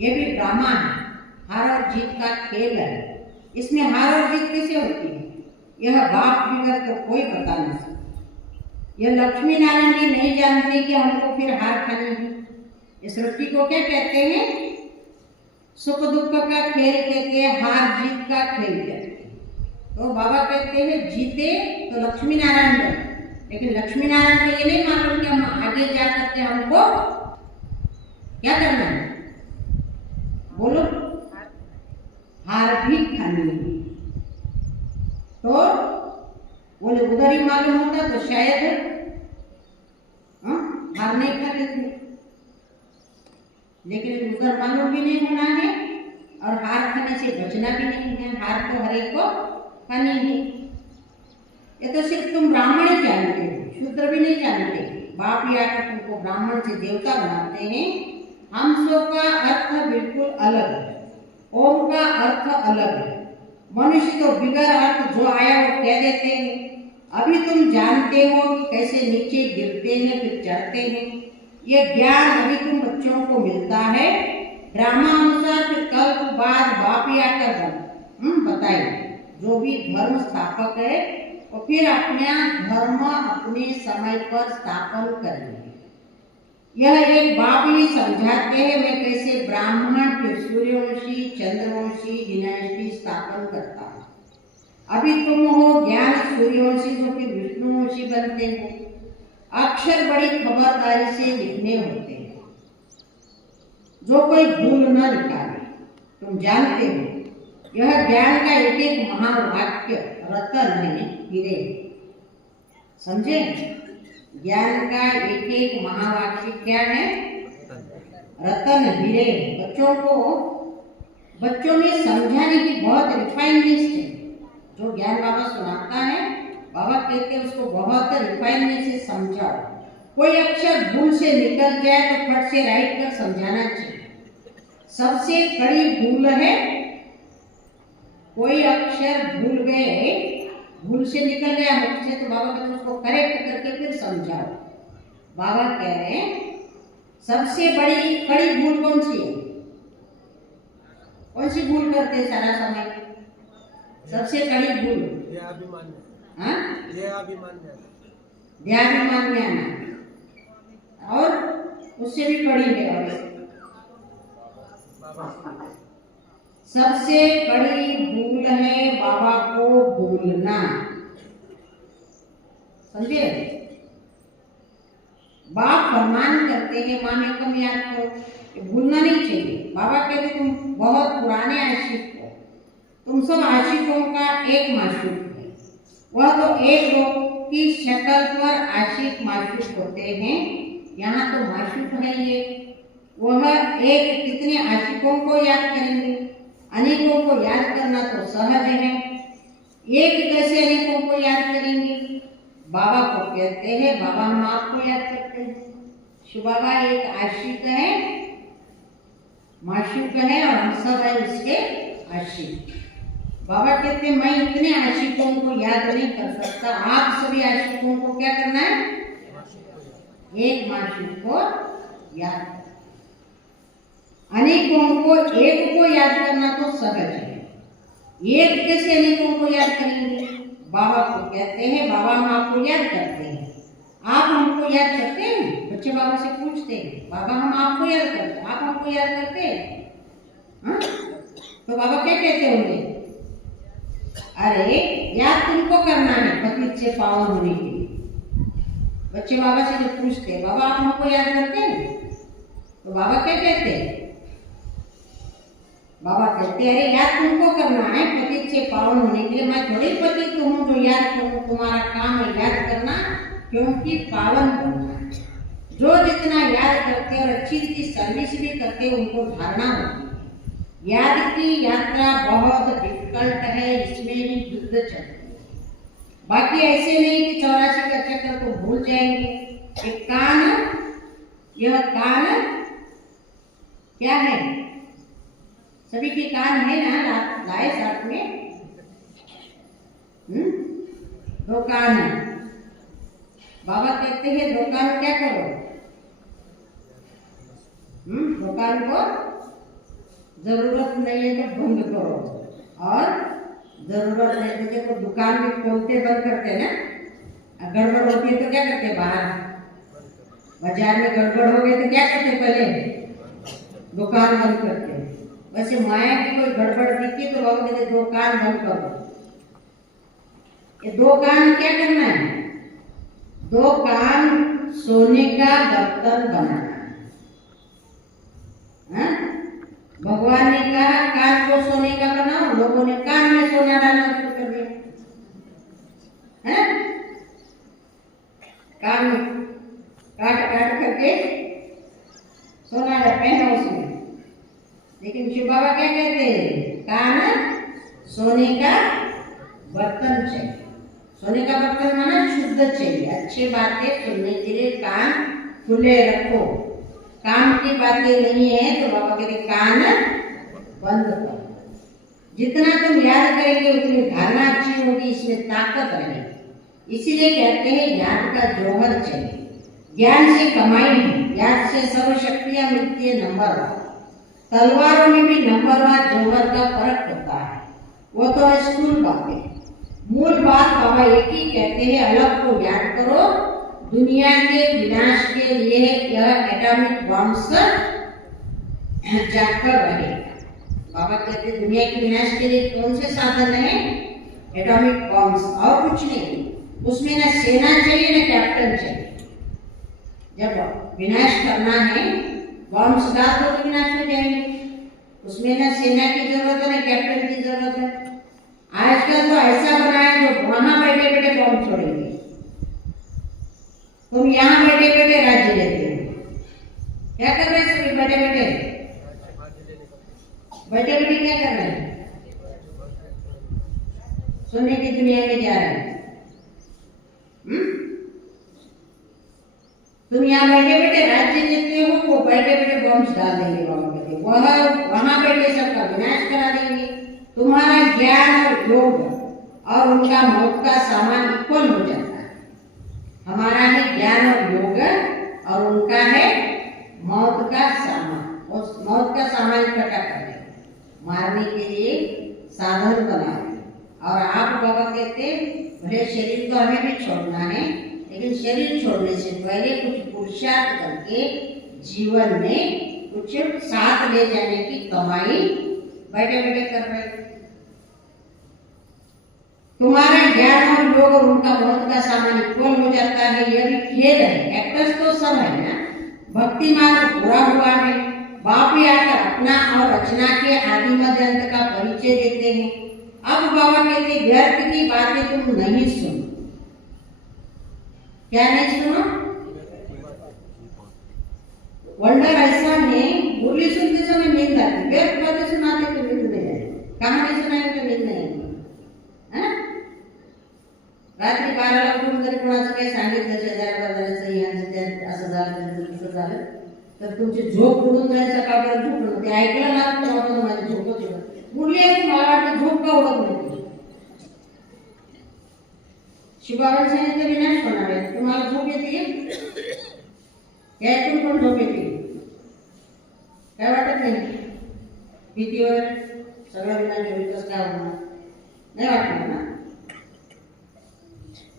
ये भी ड्रामा है, हार और जीत का खेल है. इसमें हार और जीत कैसे होती है? यह बाप बिगड़ तो कोई बता नहीं सकता. यह लक्ष्मी नारायण जी नहीं जानते कि हमको फिर हार खानी है. इस सृष्टि को क्या कहते हैं? सुख दुख का खेल कहते हैं, हार जीत का खेल कहते हैं. तो बाबा कहते हैं जीते तो लक्ष्मी नारायण बने, लेकिन लक्ष्मी नारायण को ये नहीं मालूम कि हम आगे जा करके हमको क्या करना है. बोलो, हार भी खानी है. तो बोले उधर ही मालूम होता तो शायद हार नहीं खाते थे, लेकिन उधर मालूम भी नहीं होना है और हार खाने से बचना भी नहीं है. हार तो हर एक को खानी है. ये तो सिर्फ तुम ब्राह्मण ही जानते हो, शूद्र भी नहीं जानते. बाप ही आकर तुमको ब्राह्मण से देवता बनाते हैं. हम सब का अर्थ बिल्कुल अलग है, ओम का अर्थ अलग है. मनुष्य तो बिगड़ अर्थ जो आया वो कह देते हैं. अभी तुम जानते हो कि कैसे नीचे गिरते हैं फिर चढ़ते हैं. ये ज्ञान अभी तुम बच्चों को मिलता है. ड्रामा अनुसार फिर कल बाद बाप ही आकर बताए जो भी धर्म स्थापक है वो फिर अपना धर्म अपने समय पर स्थापन करेंगे. यह एक बाप ही समझाते हैं मैं कैसे ब्राह्मण फिर सूर्यवंशी चंद्रवंशी डिनास्टी स्थापन करता हूँ. अभी तुम हो ज्ञान सूर्यवंशी जो कि विष्णुवंशी बनते हो. अक्षर बड़ी खबरदारी से लिखने होते हैं, जो कोई भूल न निकाले. तुम जानते हो यह ज्ञान का एक एक महावाक्य रतन है, हीरे. समझे? ज्ञान का एक एक महावाक्य क्या है? रतन, हीरे. बच्चों में समझाने की बहुत रिफाइननेस है. जो ज्ञान बाबा सुनाता है, बाबा कहते हैं उसको बहुत रिफाइननेस से समझाओ. कोई अक्षर भूल से निकल जाए तो फट से राइट कर समझाना चाहिए. सबसे बड़ी भूल है कोई अक्षर भूल गए, भूल से निकल गया मुख से, तो बाबा कहते उसको करेक्ट करके फिर समझाओ. बाबा कह रहे हैं सबसे बड़ी कड़ी भूल कौन सी है? कौन सी भूल करते हैं सारा समय? सबसे कड़ी भूल ये अभिमान. हाँ, ये अभिमान. देहाभिमान में आना, और उससे भी बड़ी है। और सबसे बड़ी भूल है बाबा को भूलना, समझे? बाप फरमान करते हैं माँ में कम याद करो, भूलना नहीं चाहिए। बाबा कहते तुम बहुत पुराने आशिक हो, तुम सब आशिकों का एक माशूक है। वह तो एक लोग की शक्ल पर आशिक माशूक होते हैं, यहाँ तो माशूक है ये। वह एक कितने आशिकों को याद करेंगे? अनेकों को याद करना तो सहज है, एक कैसे अनेकों को याद करेंगे? बाबा को कहते हैं बाबा हम आपको याद करते हैं। शिव बाबा एक आशिक है, माशूक है, और हम सब है उसके आशिक। बाबा कहते हैं मैं इतने आशिकों को याद नहीं कर सकता, आप सभी आशिकों को क्या करना है? एक माशूक को याद करना। अनेकों को एक को याद करना तो सहज है, एक कैसे अनेकों को याद करेंगे? बाबा को कहते हैं बाबा हम आपको याद करते हैं, आप हमको याद करते हैं? बच्चे बाबा से पूछते हैं बाबा हम आपको याद करते हैं, आप हमको याद करते हैं? हाँ? तो बाबा क्या कहते होंगे? अरे याद तुमको करना है पतित से पावन होने के लिए। बच्चे बाबा से जब पूछते हैं बाबा आप हमको याद करते हैं, तो बाबा क्या कहते हैं? बाबा कहते हैं अरे याद तुमको करना है पतित से पावन होने के लिए, मैं थोड़ी पतित हूँ जो याद करूँ, तुम्हारा काम है याद करना क्योंकि पावन बनना। जो जितना याद करते और अच्छी अच्छी सर्विस भी करते उनको धारणा होती है। याद की यात्रा बहुत डिफिकल्ट है, इसमें भी युद्ध चलती है। बाकी ऐसे नहीं कि 84 का चक्कर तो भूल जाएंगे। एक कान, यह कान क्या है? सभी के कान है ना, लाए साथ में? दो कान है। बाबा कहते हैं दो कान क्या करो? दो कान को जरूरत नहीं है तो बंद करो, और जरूरत नहीं तो देखो दुकान भी खोलते बंद करते ना, गड़बड़ होती है तो क्या करते? बाहर बाजार में गड़बड़ हो गई तो क्या करते? पहले दुकान बंद करते। वैसे माया की कोई गड़बड़ दिखी तो बाबा कहते दो कान बंद करो। ये दो कान क्या करना है? दो कान सोने का बर्तन बनाना। भगवान ने कहा कान को सोने का बनाओ, लोगों ने कान में सोना डालना शुरू कर दिया, कान काट काट करके सोना पहना उसमें। लेकिन शिव बाबा क्या कहते हैं? कान सोने का बर्तन चाहिए। सोने का बर्तन माना शुद्ध चाहिए, अच्छी बातें सुनने के लिए कान खुले रखो। काम की बातें नहीं है तो बाबा कहते कान बंद करो। जितना तुम याद करेंगे उतनी धारणा अच्छी होगी, इसमें ताकत रहेगी। इसीलिए कहते हैं याद का जौहर चाहिए। ज्ञान से कमाई है, याद से सर्व शक्तियां मिलती है नंबरवार। तलवारों में भी नंबरवार जौहर का फर्क होता है, वो तो है स्थूल बातें। मूल बात बाबा एक ही कहते हैं अलग को याद करो। दुनिया के विनाश के लिए यह एटॉमिक बॉम्ब्स जाकर रहेगा। बाबा कहते हैं दुनिया के विनाश के लिए कौन से साधन है? एटॉमिक बॉम्ब्स, और कुछ नहीं। उसमें ना सेना चाहिए ना कैप्टन चाहिए। जब विनाश करना है बॉम्ब्स डाल दो तो विनाश हो जाएंगे। उसमें ना सेना की जरूरत है ना कैप्टन की जरूरत है। आजकल तो ऐसा बना है जो वहां बैठे बैठे बॉम्ब छोड़ेंगे। तुम यहाँ बैठे बैठे राज्य लेते हो। क्या कर रहे हैं सभी? बैठे बैठे बैठे बैठे क्या कर रहे हैं? सोने की दुनिया में जा रहे हैं। तुम यहाँ बैठे बैठे राज्य लेते हो, वो बैठे बैठे बॉम्ब्स डाल देंगे। बाबा कहते वह वहां बैठे सबका विनाश करा देंगे। तुम्हारा ज्ञान और योग और उनका मौत का सामान इक्वल हो जाता है। हमारा है ज्ञान और योग और उनका है मौत का सामान। उस मौत का सामान इकट्ठा करने मारने के लिए साधन बनाए। और आप बाबा कहते भले शरीर तो हमें भी छोड़ना है, लेकिन शरीर छोड़ने से पहले कुछ पुरुषार्थ करके जीवन में कुछ साथ ले जाने की कमाई बैठे बैठे कर रहे। तुम्हारा ज्ञान और योग और उनका बहुत का सामान इक्वल हो जाता है, यह भी खेद है। एक्टर्स तो सब है ना, भक्ति मार्ग पूरा हुआ है, बाप ही आकर अपना और रचना के आदि मध्य अंत का परिचय देते हैं। अब बाबा कहते व्यर्थ की बातें तुम नहीं सुनो। क्या नहीं सुनो? वंडर ऐसा है, बोली सुनते समय नींद आती, व्यर्थ बातें सुनाते तो नींद नहीं आएगी, कहानी सुनाएंगे तो नींद नहीं आएगी। रात्री 12ला उठून जरी कोणाचं काही सांगितलं शेजाऱ्या बाजाराचं यांचं असं झालं तसं झालं तर तुमची झोप उडून जाईल, सकाळपर्यंत झोप ते ऐकलं ना तर माझी झोपच येईल उडली आहे. मला वाटतं झोप का उडत नाही. शिवबाबांनी सांगितलं विनाश होणार आहे, तुम्हाला झोप येते यातून पण झोप येते, काय वाटत नाही? भीतीवर सगळं विनाश होईल कसं काय होणार नाही वाटणार ना.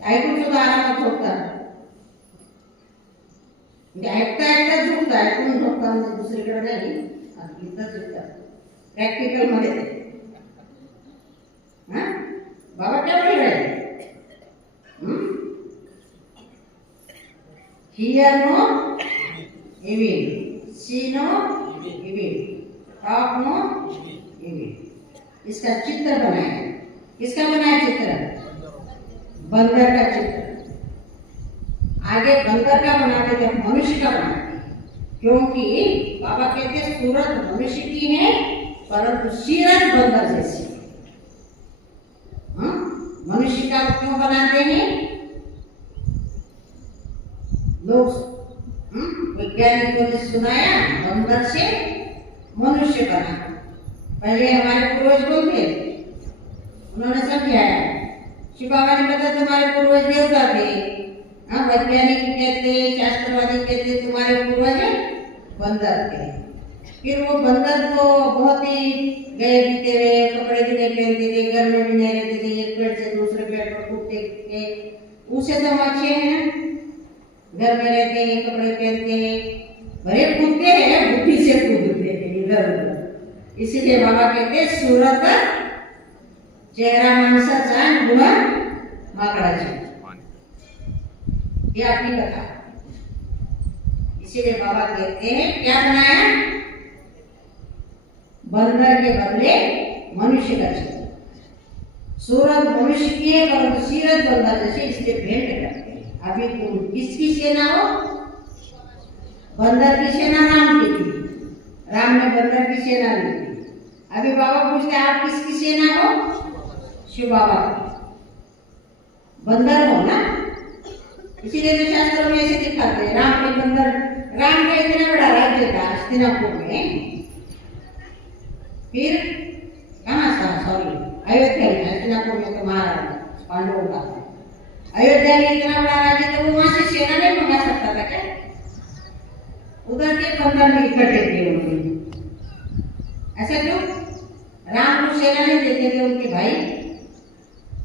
ऐकून सुद्धा आरामात झोपतात, म्हणजे ऐकता ऐकता झोपतात, ऐकून झोपतात म्हणजे दुसरीकडे नाही, इथंच झोपतात प्रॅक्टिकल मध्ये. बाबा काय बोल रहे? Hear no evil, see no evil, talk no evil. इसका चित्र बनाया, किसका बनाया चित्र? बंदर का चित्र. आगे बंदर का बनाते थे, मनुष्य का बनाते, क्योंकि बाबा कहते सूरत मनुष्य की है परंतु सीरत बंदर जैसी. मनुष्य का क्यों बनाते हैं लोग? वैज्ञानिकों ने सुनाया बंदर से मनुष्य बना. पहले हमारे पूर्वज कौन थे? उन्होंने समझाया. शिव बाबा ने बताया तुम्हारे पूर्वज देवता थे. वैज्ञानिक कहते, शास्त्रवादी कहते तुम्हारे पूर्वज बंदर थे. फिर वो बंदर तो बहुत ही गए बीते हुए, कपड़े भी नहीं पहनते थे, घर में भी नहीं रहते थे, एक पेड़ से दूसरे पेड़ पर कूदते थे. उसे तो हम अच्छे हैं, घर में रहते हैं, कपड़े पहनते हैं, भले कूदते हैं, बुद्धि से कूदते हैं इधर उधर. इसीलिए बाबा कहते सूरत चेहरा माणसाचा आणि गुण माकडाचे. ये आपकी कथा. इसीलिए बाबा कहते हैं क्या बनाया? बंदर के बदले मनुष्य का चित्र. सूरत मनुष्य की है परंतु सीरत बंदर जैसे, इसलिए भेंट करते हैं. अभी तुम किसकी सेना हो? बंदर की सेना राम की थी, राम ने बंदर की सेना ली थी. अभी बाबा पूछते आप किसकी सेना हो? शिव बाबा. बंदर हो ना, इसीलिए तो शास्त्रों में ऐसे दिखाते हैं राम के बंदर. राम का इतना बड़ा राज्य था हस्तिनापुर में, फिर कहाँ था? सॉरी, अयोध्या में. हस्तिनापुर में तो महाराज पांडवों का था. अयोध्या में इतना बड़ा राज्य था, वो वहां से सेना नहीं मंगा सकता था क्या? उधर के बंदर भी इकट्ठे थे उन्होंने. ऐसा क्यों? राम को सेना नहीं देते थे उनके भाई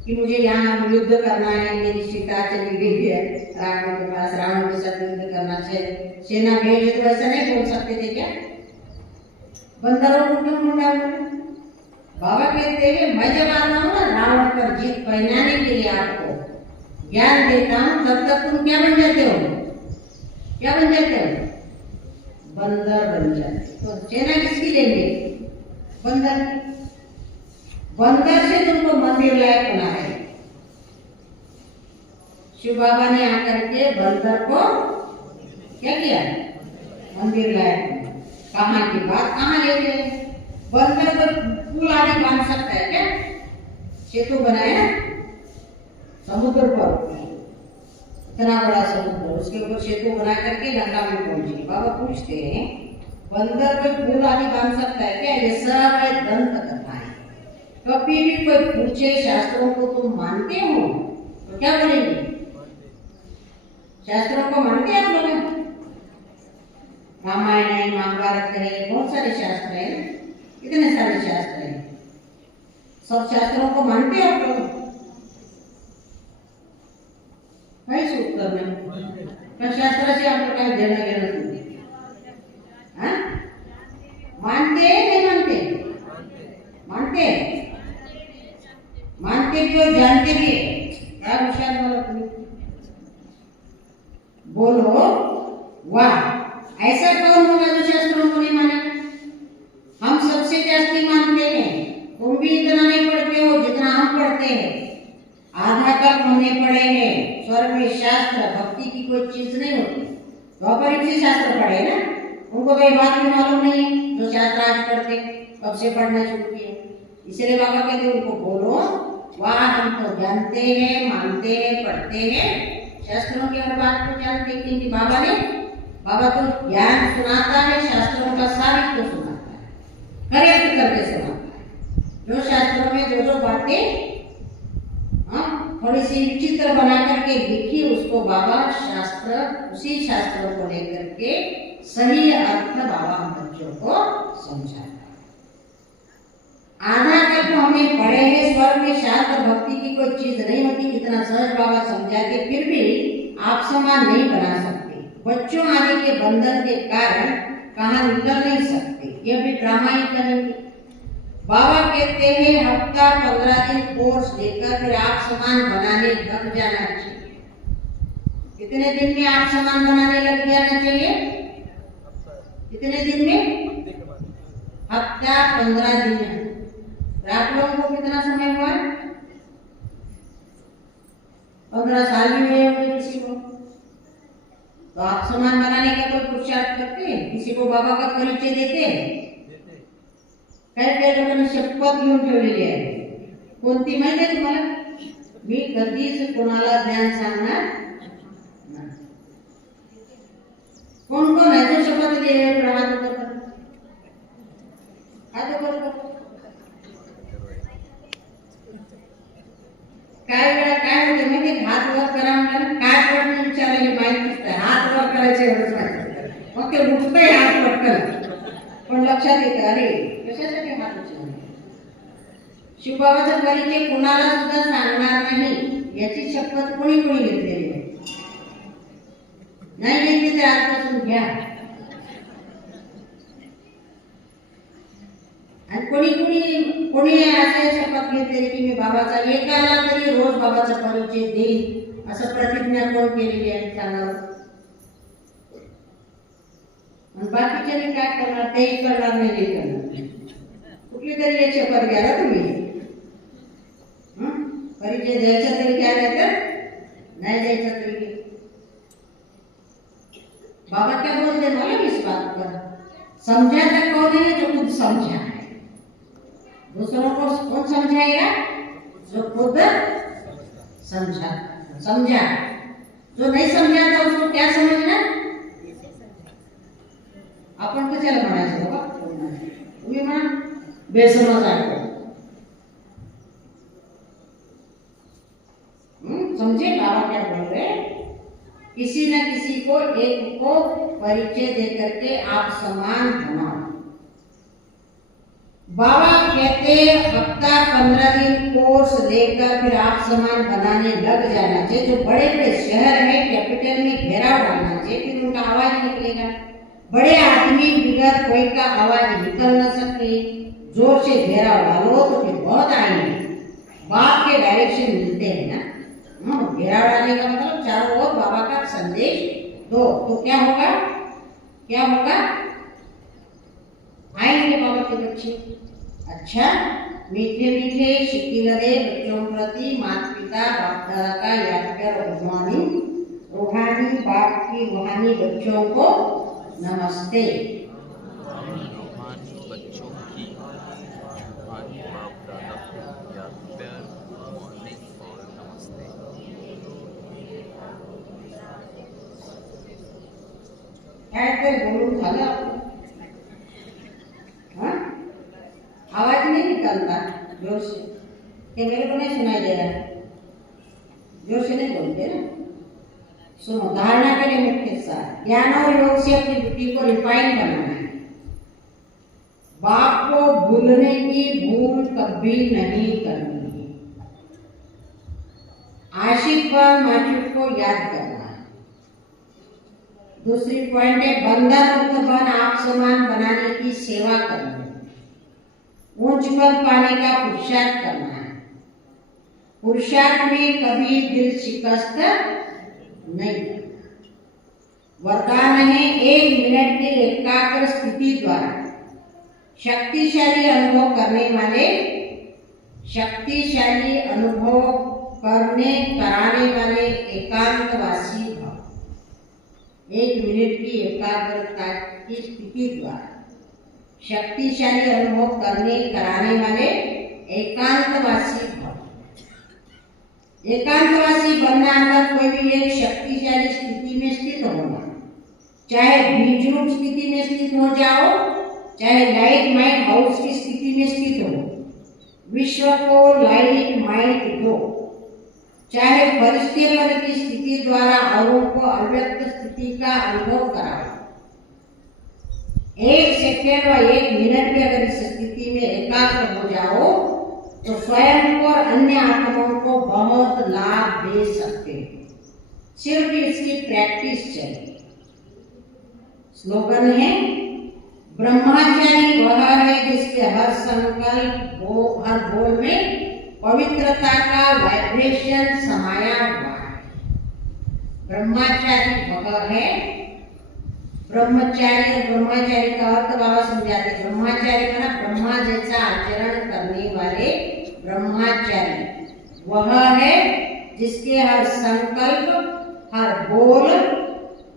कि मुझे यहाँ युद्ध करना है, मेरी सीता चली गई है रावण के पास, रावण के साथ युद्ध करना है, सेना भेजे. तो ऐसा नहीं बोल सकते थे क्या? बंदरों को क्यों मुंडा? बाबा कहते हैं मैं जब आता हूँ ना रावण पर जीत पहनाने के लिए आपको ज्ञान देता हूँ, तब तक तुम क्या बन जाते हो? क्या बन जाते हो? बंदर बन जाते. तो सेना किसकी लेंगे? बंदर. बंदर से तुमको मंदिर लायक बना है. शिव बाबा ने आकर के बंदर को क्या किया? मंदिर लायक. कहाँ की बात कहाँ ले गए? बंदर तो पुल आदि बांध सकता है क्या? सेतु बनाया समुद्र पर, इतना बड़ा समुद्र, उसके ऊपर सेतु बना करके लंका में पहुंचे. बाबा पूछते हैं बंदर कोई पुल आदि बांध सकता है क्या? ये सब है दंत कथा है. कभी भी कोई पूछे शास्त्रों को तुम मानते हो तो क्या बोलेंगे? शास्त्रों को मानते हैं आप लोग? रामायण है, महाभारत है, बहुत सारे शास्त्र हैं, कितने सारे शास्त्र हैं. सब शास्त्रों को मानते हैं आप लोग? कैसे उत्तर नाही. पण शास्त्राशी आपलं काय देणं घेणं नाही. हा? मानते नहीं मानते? मानते मानते भी और जानते भी है. क्या होशियार बोला तुमने? बोलो वाह. ऐसा कौन होगा जो शास्त्रों को नहीं माने? हम सबसे जास्ती मानते हैं. तुम भी इतना नहीं पढ़ते हो जितना हम पढ़ते हैं. आधा कल्प हमने पढ़े हैं. स्वर्ग में शास्त्र भक्ति की कोई चीज नहीं होती. द्वापर से शास्त्र पढ़े ना, उनको तो ये बात भी मालूम नहीं है जो शास्त्र आज पढ़ते कब से पढ़ना शुरू किए. इसलिए बाबा कहते हैं उनको बोलो वाह, हम तो जानते हैं, मानते हैं, पढ़ते हैं, शास्त्रों की हर बात को जानते हैं. क्योंकि बाबा तो ज्ञान सुनाता है, शास्त्रों का साहित्य सुनाता है, करेक्ट करके सुनाता है. जो शास्त्रों में जो बातें थोड़ी सी चित्र बना करके लिखी, उसको बाबा शास्त्र उसी शास्त्रों को लेकर के सही अर्थ बाबा हम बच्चों को समझाता है. आधा कल्प हमें पढ़े हैं. स्वर्ग में शास्त्र भक्ति की कोई चीज नहीं होती. कितना सहज बाबा समझाते, फिर भी आप समान नहीं बना सकते. बच्चों आदि के बंधन के कारण कहाँ निकल नहीं सकते. ये भी ड्रामा ही कहेंगे. बाबा कहते हैं हफ्ता 15 दिन कोर्स लेकर फिर आप समान बनाने लग जाना चाहिए. कितने दिन में आप समान बनाने लग जाना चाहिए? कितने दिन में? हफ्ता 15 दिन. आप लोगों को कितना समय हुआ? 15 साल भी हुए होंगे किसी को. तो आप समान बनाने का कोई पुरुषार्थ करते हैं? किसी को बाबा का परिचय देते हैं? काही काही लोकांनी शपथ घेऊन ठेवलेली आहे. कोणती माहिती आहे तुम्हाला? मी कधीच कोणाला ज्ञान सांगणार नाही. कोण कोण आहे जो शपथ घेऊन हात करतो? हात करतो. काय वेळा काय होते माहिती? हात वर करा म्हणून काय प्रश्न विचारले माहित नसतं. हात वर करायचे एवढंच माहिती. मग ते उठतंय हात पटकन, पण लक्षात येतं अरे कशासाठी हात उचलला. शिवबाबाचा परिचय कुणाला सुद्धा सांगणार नाही याची शपथ कोणी घेतलेली आहे. नाही घेतली तर आजपासून घ्या. आणि कोणी असे शपथ घेतलेली की मी बाबाचा एकाला तरी रोज बाबाचा परिचय देईल असं प्रतिज्ञा कोण केलेली आहे सांगावं. बाकीच्याने काय करणार? तेही करणार नाही, ते करणार. कुठली तरी एक शपथ घ्या ना तुम्ही. परिचय द्यायचा तरी क्या नाही तर नहीं द्यायचा तरी. बाबा क्या बोलते मालूम इस बात पर? समझाता कौन है? जो खुद समझा है. दूसरों को कौन समझाएगा? जो खुद समझा. जो नहीं समझाता उसको क्या समझना? आपण कशाला म्हणायचं बाबा? तुम्ही म्हणा बेसमज आहे. समझे बाबा क्या बोल रहे? किसी न किसी को एक को परिचय दे करके आप समान बनाओ. बाबा कहते हफ्ता 15 दिन कोर्स लेकर फिर आप समान बनाने लग जाना चाहिए. जो बड़े बड़े शहर है कैपिटल में घेराव डालना चाहिए, फिर उनका आवाज निकलेगा. बड़े आदमी बिगड़ कोई का आवाज निकल न सके. जोर से घेराव डालो तो फिर बहुत आएंगे. बाप के डायरेक्शन मिलते हैं ना. घेराव डालने का मतलब चारों ओर बाबा का संदेश दो, तो क्या होगा? आएंगे बाबा के बच्चे. अच्छा, मीठे मीठे शिकिलरे बच्चों प्रति माता पिता बाप दादा का याद कर रूहानी बाप की रूहानी बच्चों को नमस्ते. बच्चों की रूहानी बाप दादा को याद प्यार मॉर्निंग और नमस्ते. काय बोलून झालं आपलं? आवाज नहीं निकलता जोर से. क्या मेरे को नहीं सुनाई दे रहा? जोर से नहीं बोलते ना. सुनो, धारणा के लिए मुख्य सार ज्ञान और योग से अपनी बुद्धि को रिफाइन बनाना है. बाप को भूलने की भूल कभी नहीं करनी है. आशिक व माशूक को याद करना है. दूसरी पॉइंट है बंधन मुक्त बन आप समान बनाने की सेवा करना, ऊंच पद पाने का पुरुषार्थ करना है। पुरुषार्थ में कभी दिल शिकस्त नहीं करना। वरदान है 1 मिनट की एकाग्र स्थिति द्वारा शक्तिशाली अनुभव करने वाले, शक्तिशाली अनुभव कराने वाले एकांतवासी भाव। 1 मिनट की एकाग्रता की स्थिति द्वारा शक्तिशाली अनुभव कराने वाले एकांतवासी भाव। एकांतवासी बनना मतलब कोई भी एक शक्तिशाली स्थिति में स्थित होना, चाहे बीज रूप स्थिति में स्थित हो जाओ, चाहे लाइट माइंड हाउस की स्थिति में स्थित हो, विश्व को लाइट माइंड दो, चाहे फरिश्ते पद की स्थिति द्वारा औरों को अव्यक्त स्थिति का अनुभव कराओ। 1 सेकेंड व 1 मिनट की अगर इस स्थिति में एकाग्र हो जाओ तो स्वयं को और अन्य आत्माओं को बहुत लाभ दे सकते हैं। सिर्फ इसकी प्रैक्टिस चाहिए। स्लोगन है ब्रह्मचारी वह है जिसके हर संकल्प हर बोल में पवित्रता का वाइब्रेशन समाया हुआ है। ब्रह्मचारी वह है, ब्रह्मचारी और ब्रह्मचारी का अर्थ बाबा समझाते। ब्रह्मचारी माना ब्रह्मा जैसा आचरण करने वाले ब्रह्मचारी वह है जिसके हर संकल्प हर बोल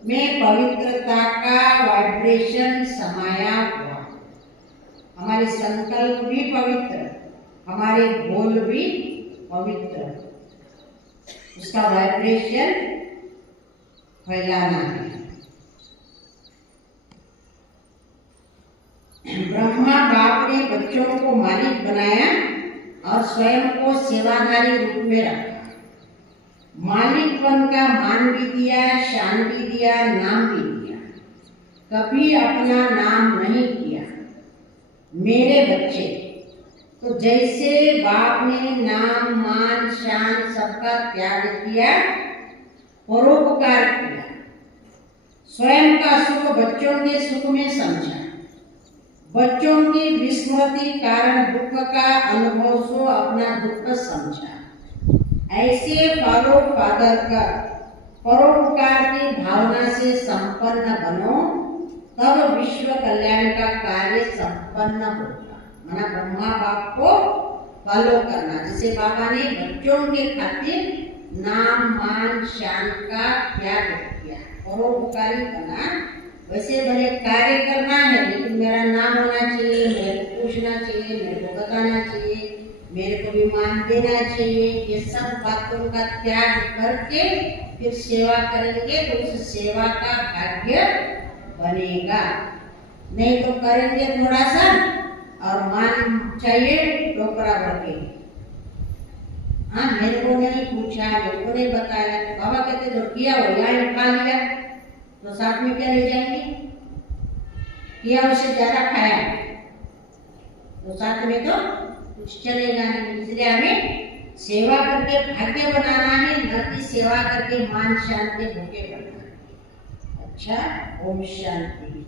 में पवित्रता का वाइब्रेशन समाया हुआ। हमारे संकल्प भी पवित्र, हमारे बोल भी पवित्र, उसका वाइब्रेशन फैलाना है। ब्रह्मा बाप ने बच्चों को मालिक बनाया और स्वयं को सेवादारी रूप में रखा। मालिकपन का मान भी दिया, शान भी दिया, नाम भी दिया। कभी अपना नाम नहीं किया। मेरे बच्चे तो जैसे बाप ने नाम मान शान सबका त्याग किया, परोपकार किया, स्वयं का सुख बच्चों के सुख में समझा, बच्चों की विस्मृति कारण दुख का अनुभव सो अपना दुख समझा। ऐसे फॉलो फादर कर परोपकार की भावना से संपन्न बनो, तब विश्व कल्याण का कार्य संपन्न होगा। माना ब्रह्मा बाप को फॉलो करना, जैसे बाबा ने बच्चों के खातिर नाम मान शान का त्याग किया, परोपकारी बना। वैसे भले कार्य करना है लेकिन मेरा नाम होना चाहिए, मेरे को पूछना चाहिए, मेरे को बताना चाहिए, मेरे को भी मान देना चाहिए। ये सब बातों का त्याग करके फिर सेवा करेंगे तो उस सेवा का भाग्य बनेगा। नहीं तो करेंगे थोड़ा सा और मान चाहिए टोकरा भर के। हाँ, मेरे को नहीं पूछा, मेरे को नहीं बताया। बाबा कहते जो किया वो यहाँ खा लिया तो साथ में क्या ले जाएंगे? किया उससे ज्यादा खाया तो साथ में तो कुछ चलेगा नहीं। इसलिए हमें सेवा करके भाग्य बनाना है, न कि सेवा करके मान शांति भूखे बनना है। अच्छा, ओम शांति।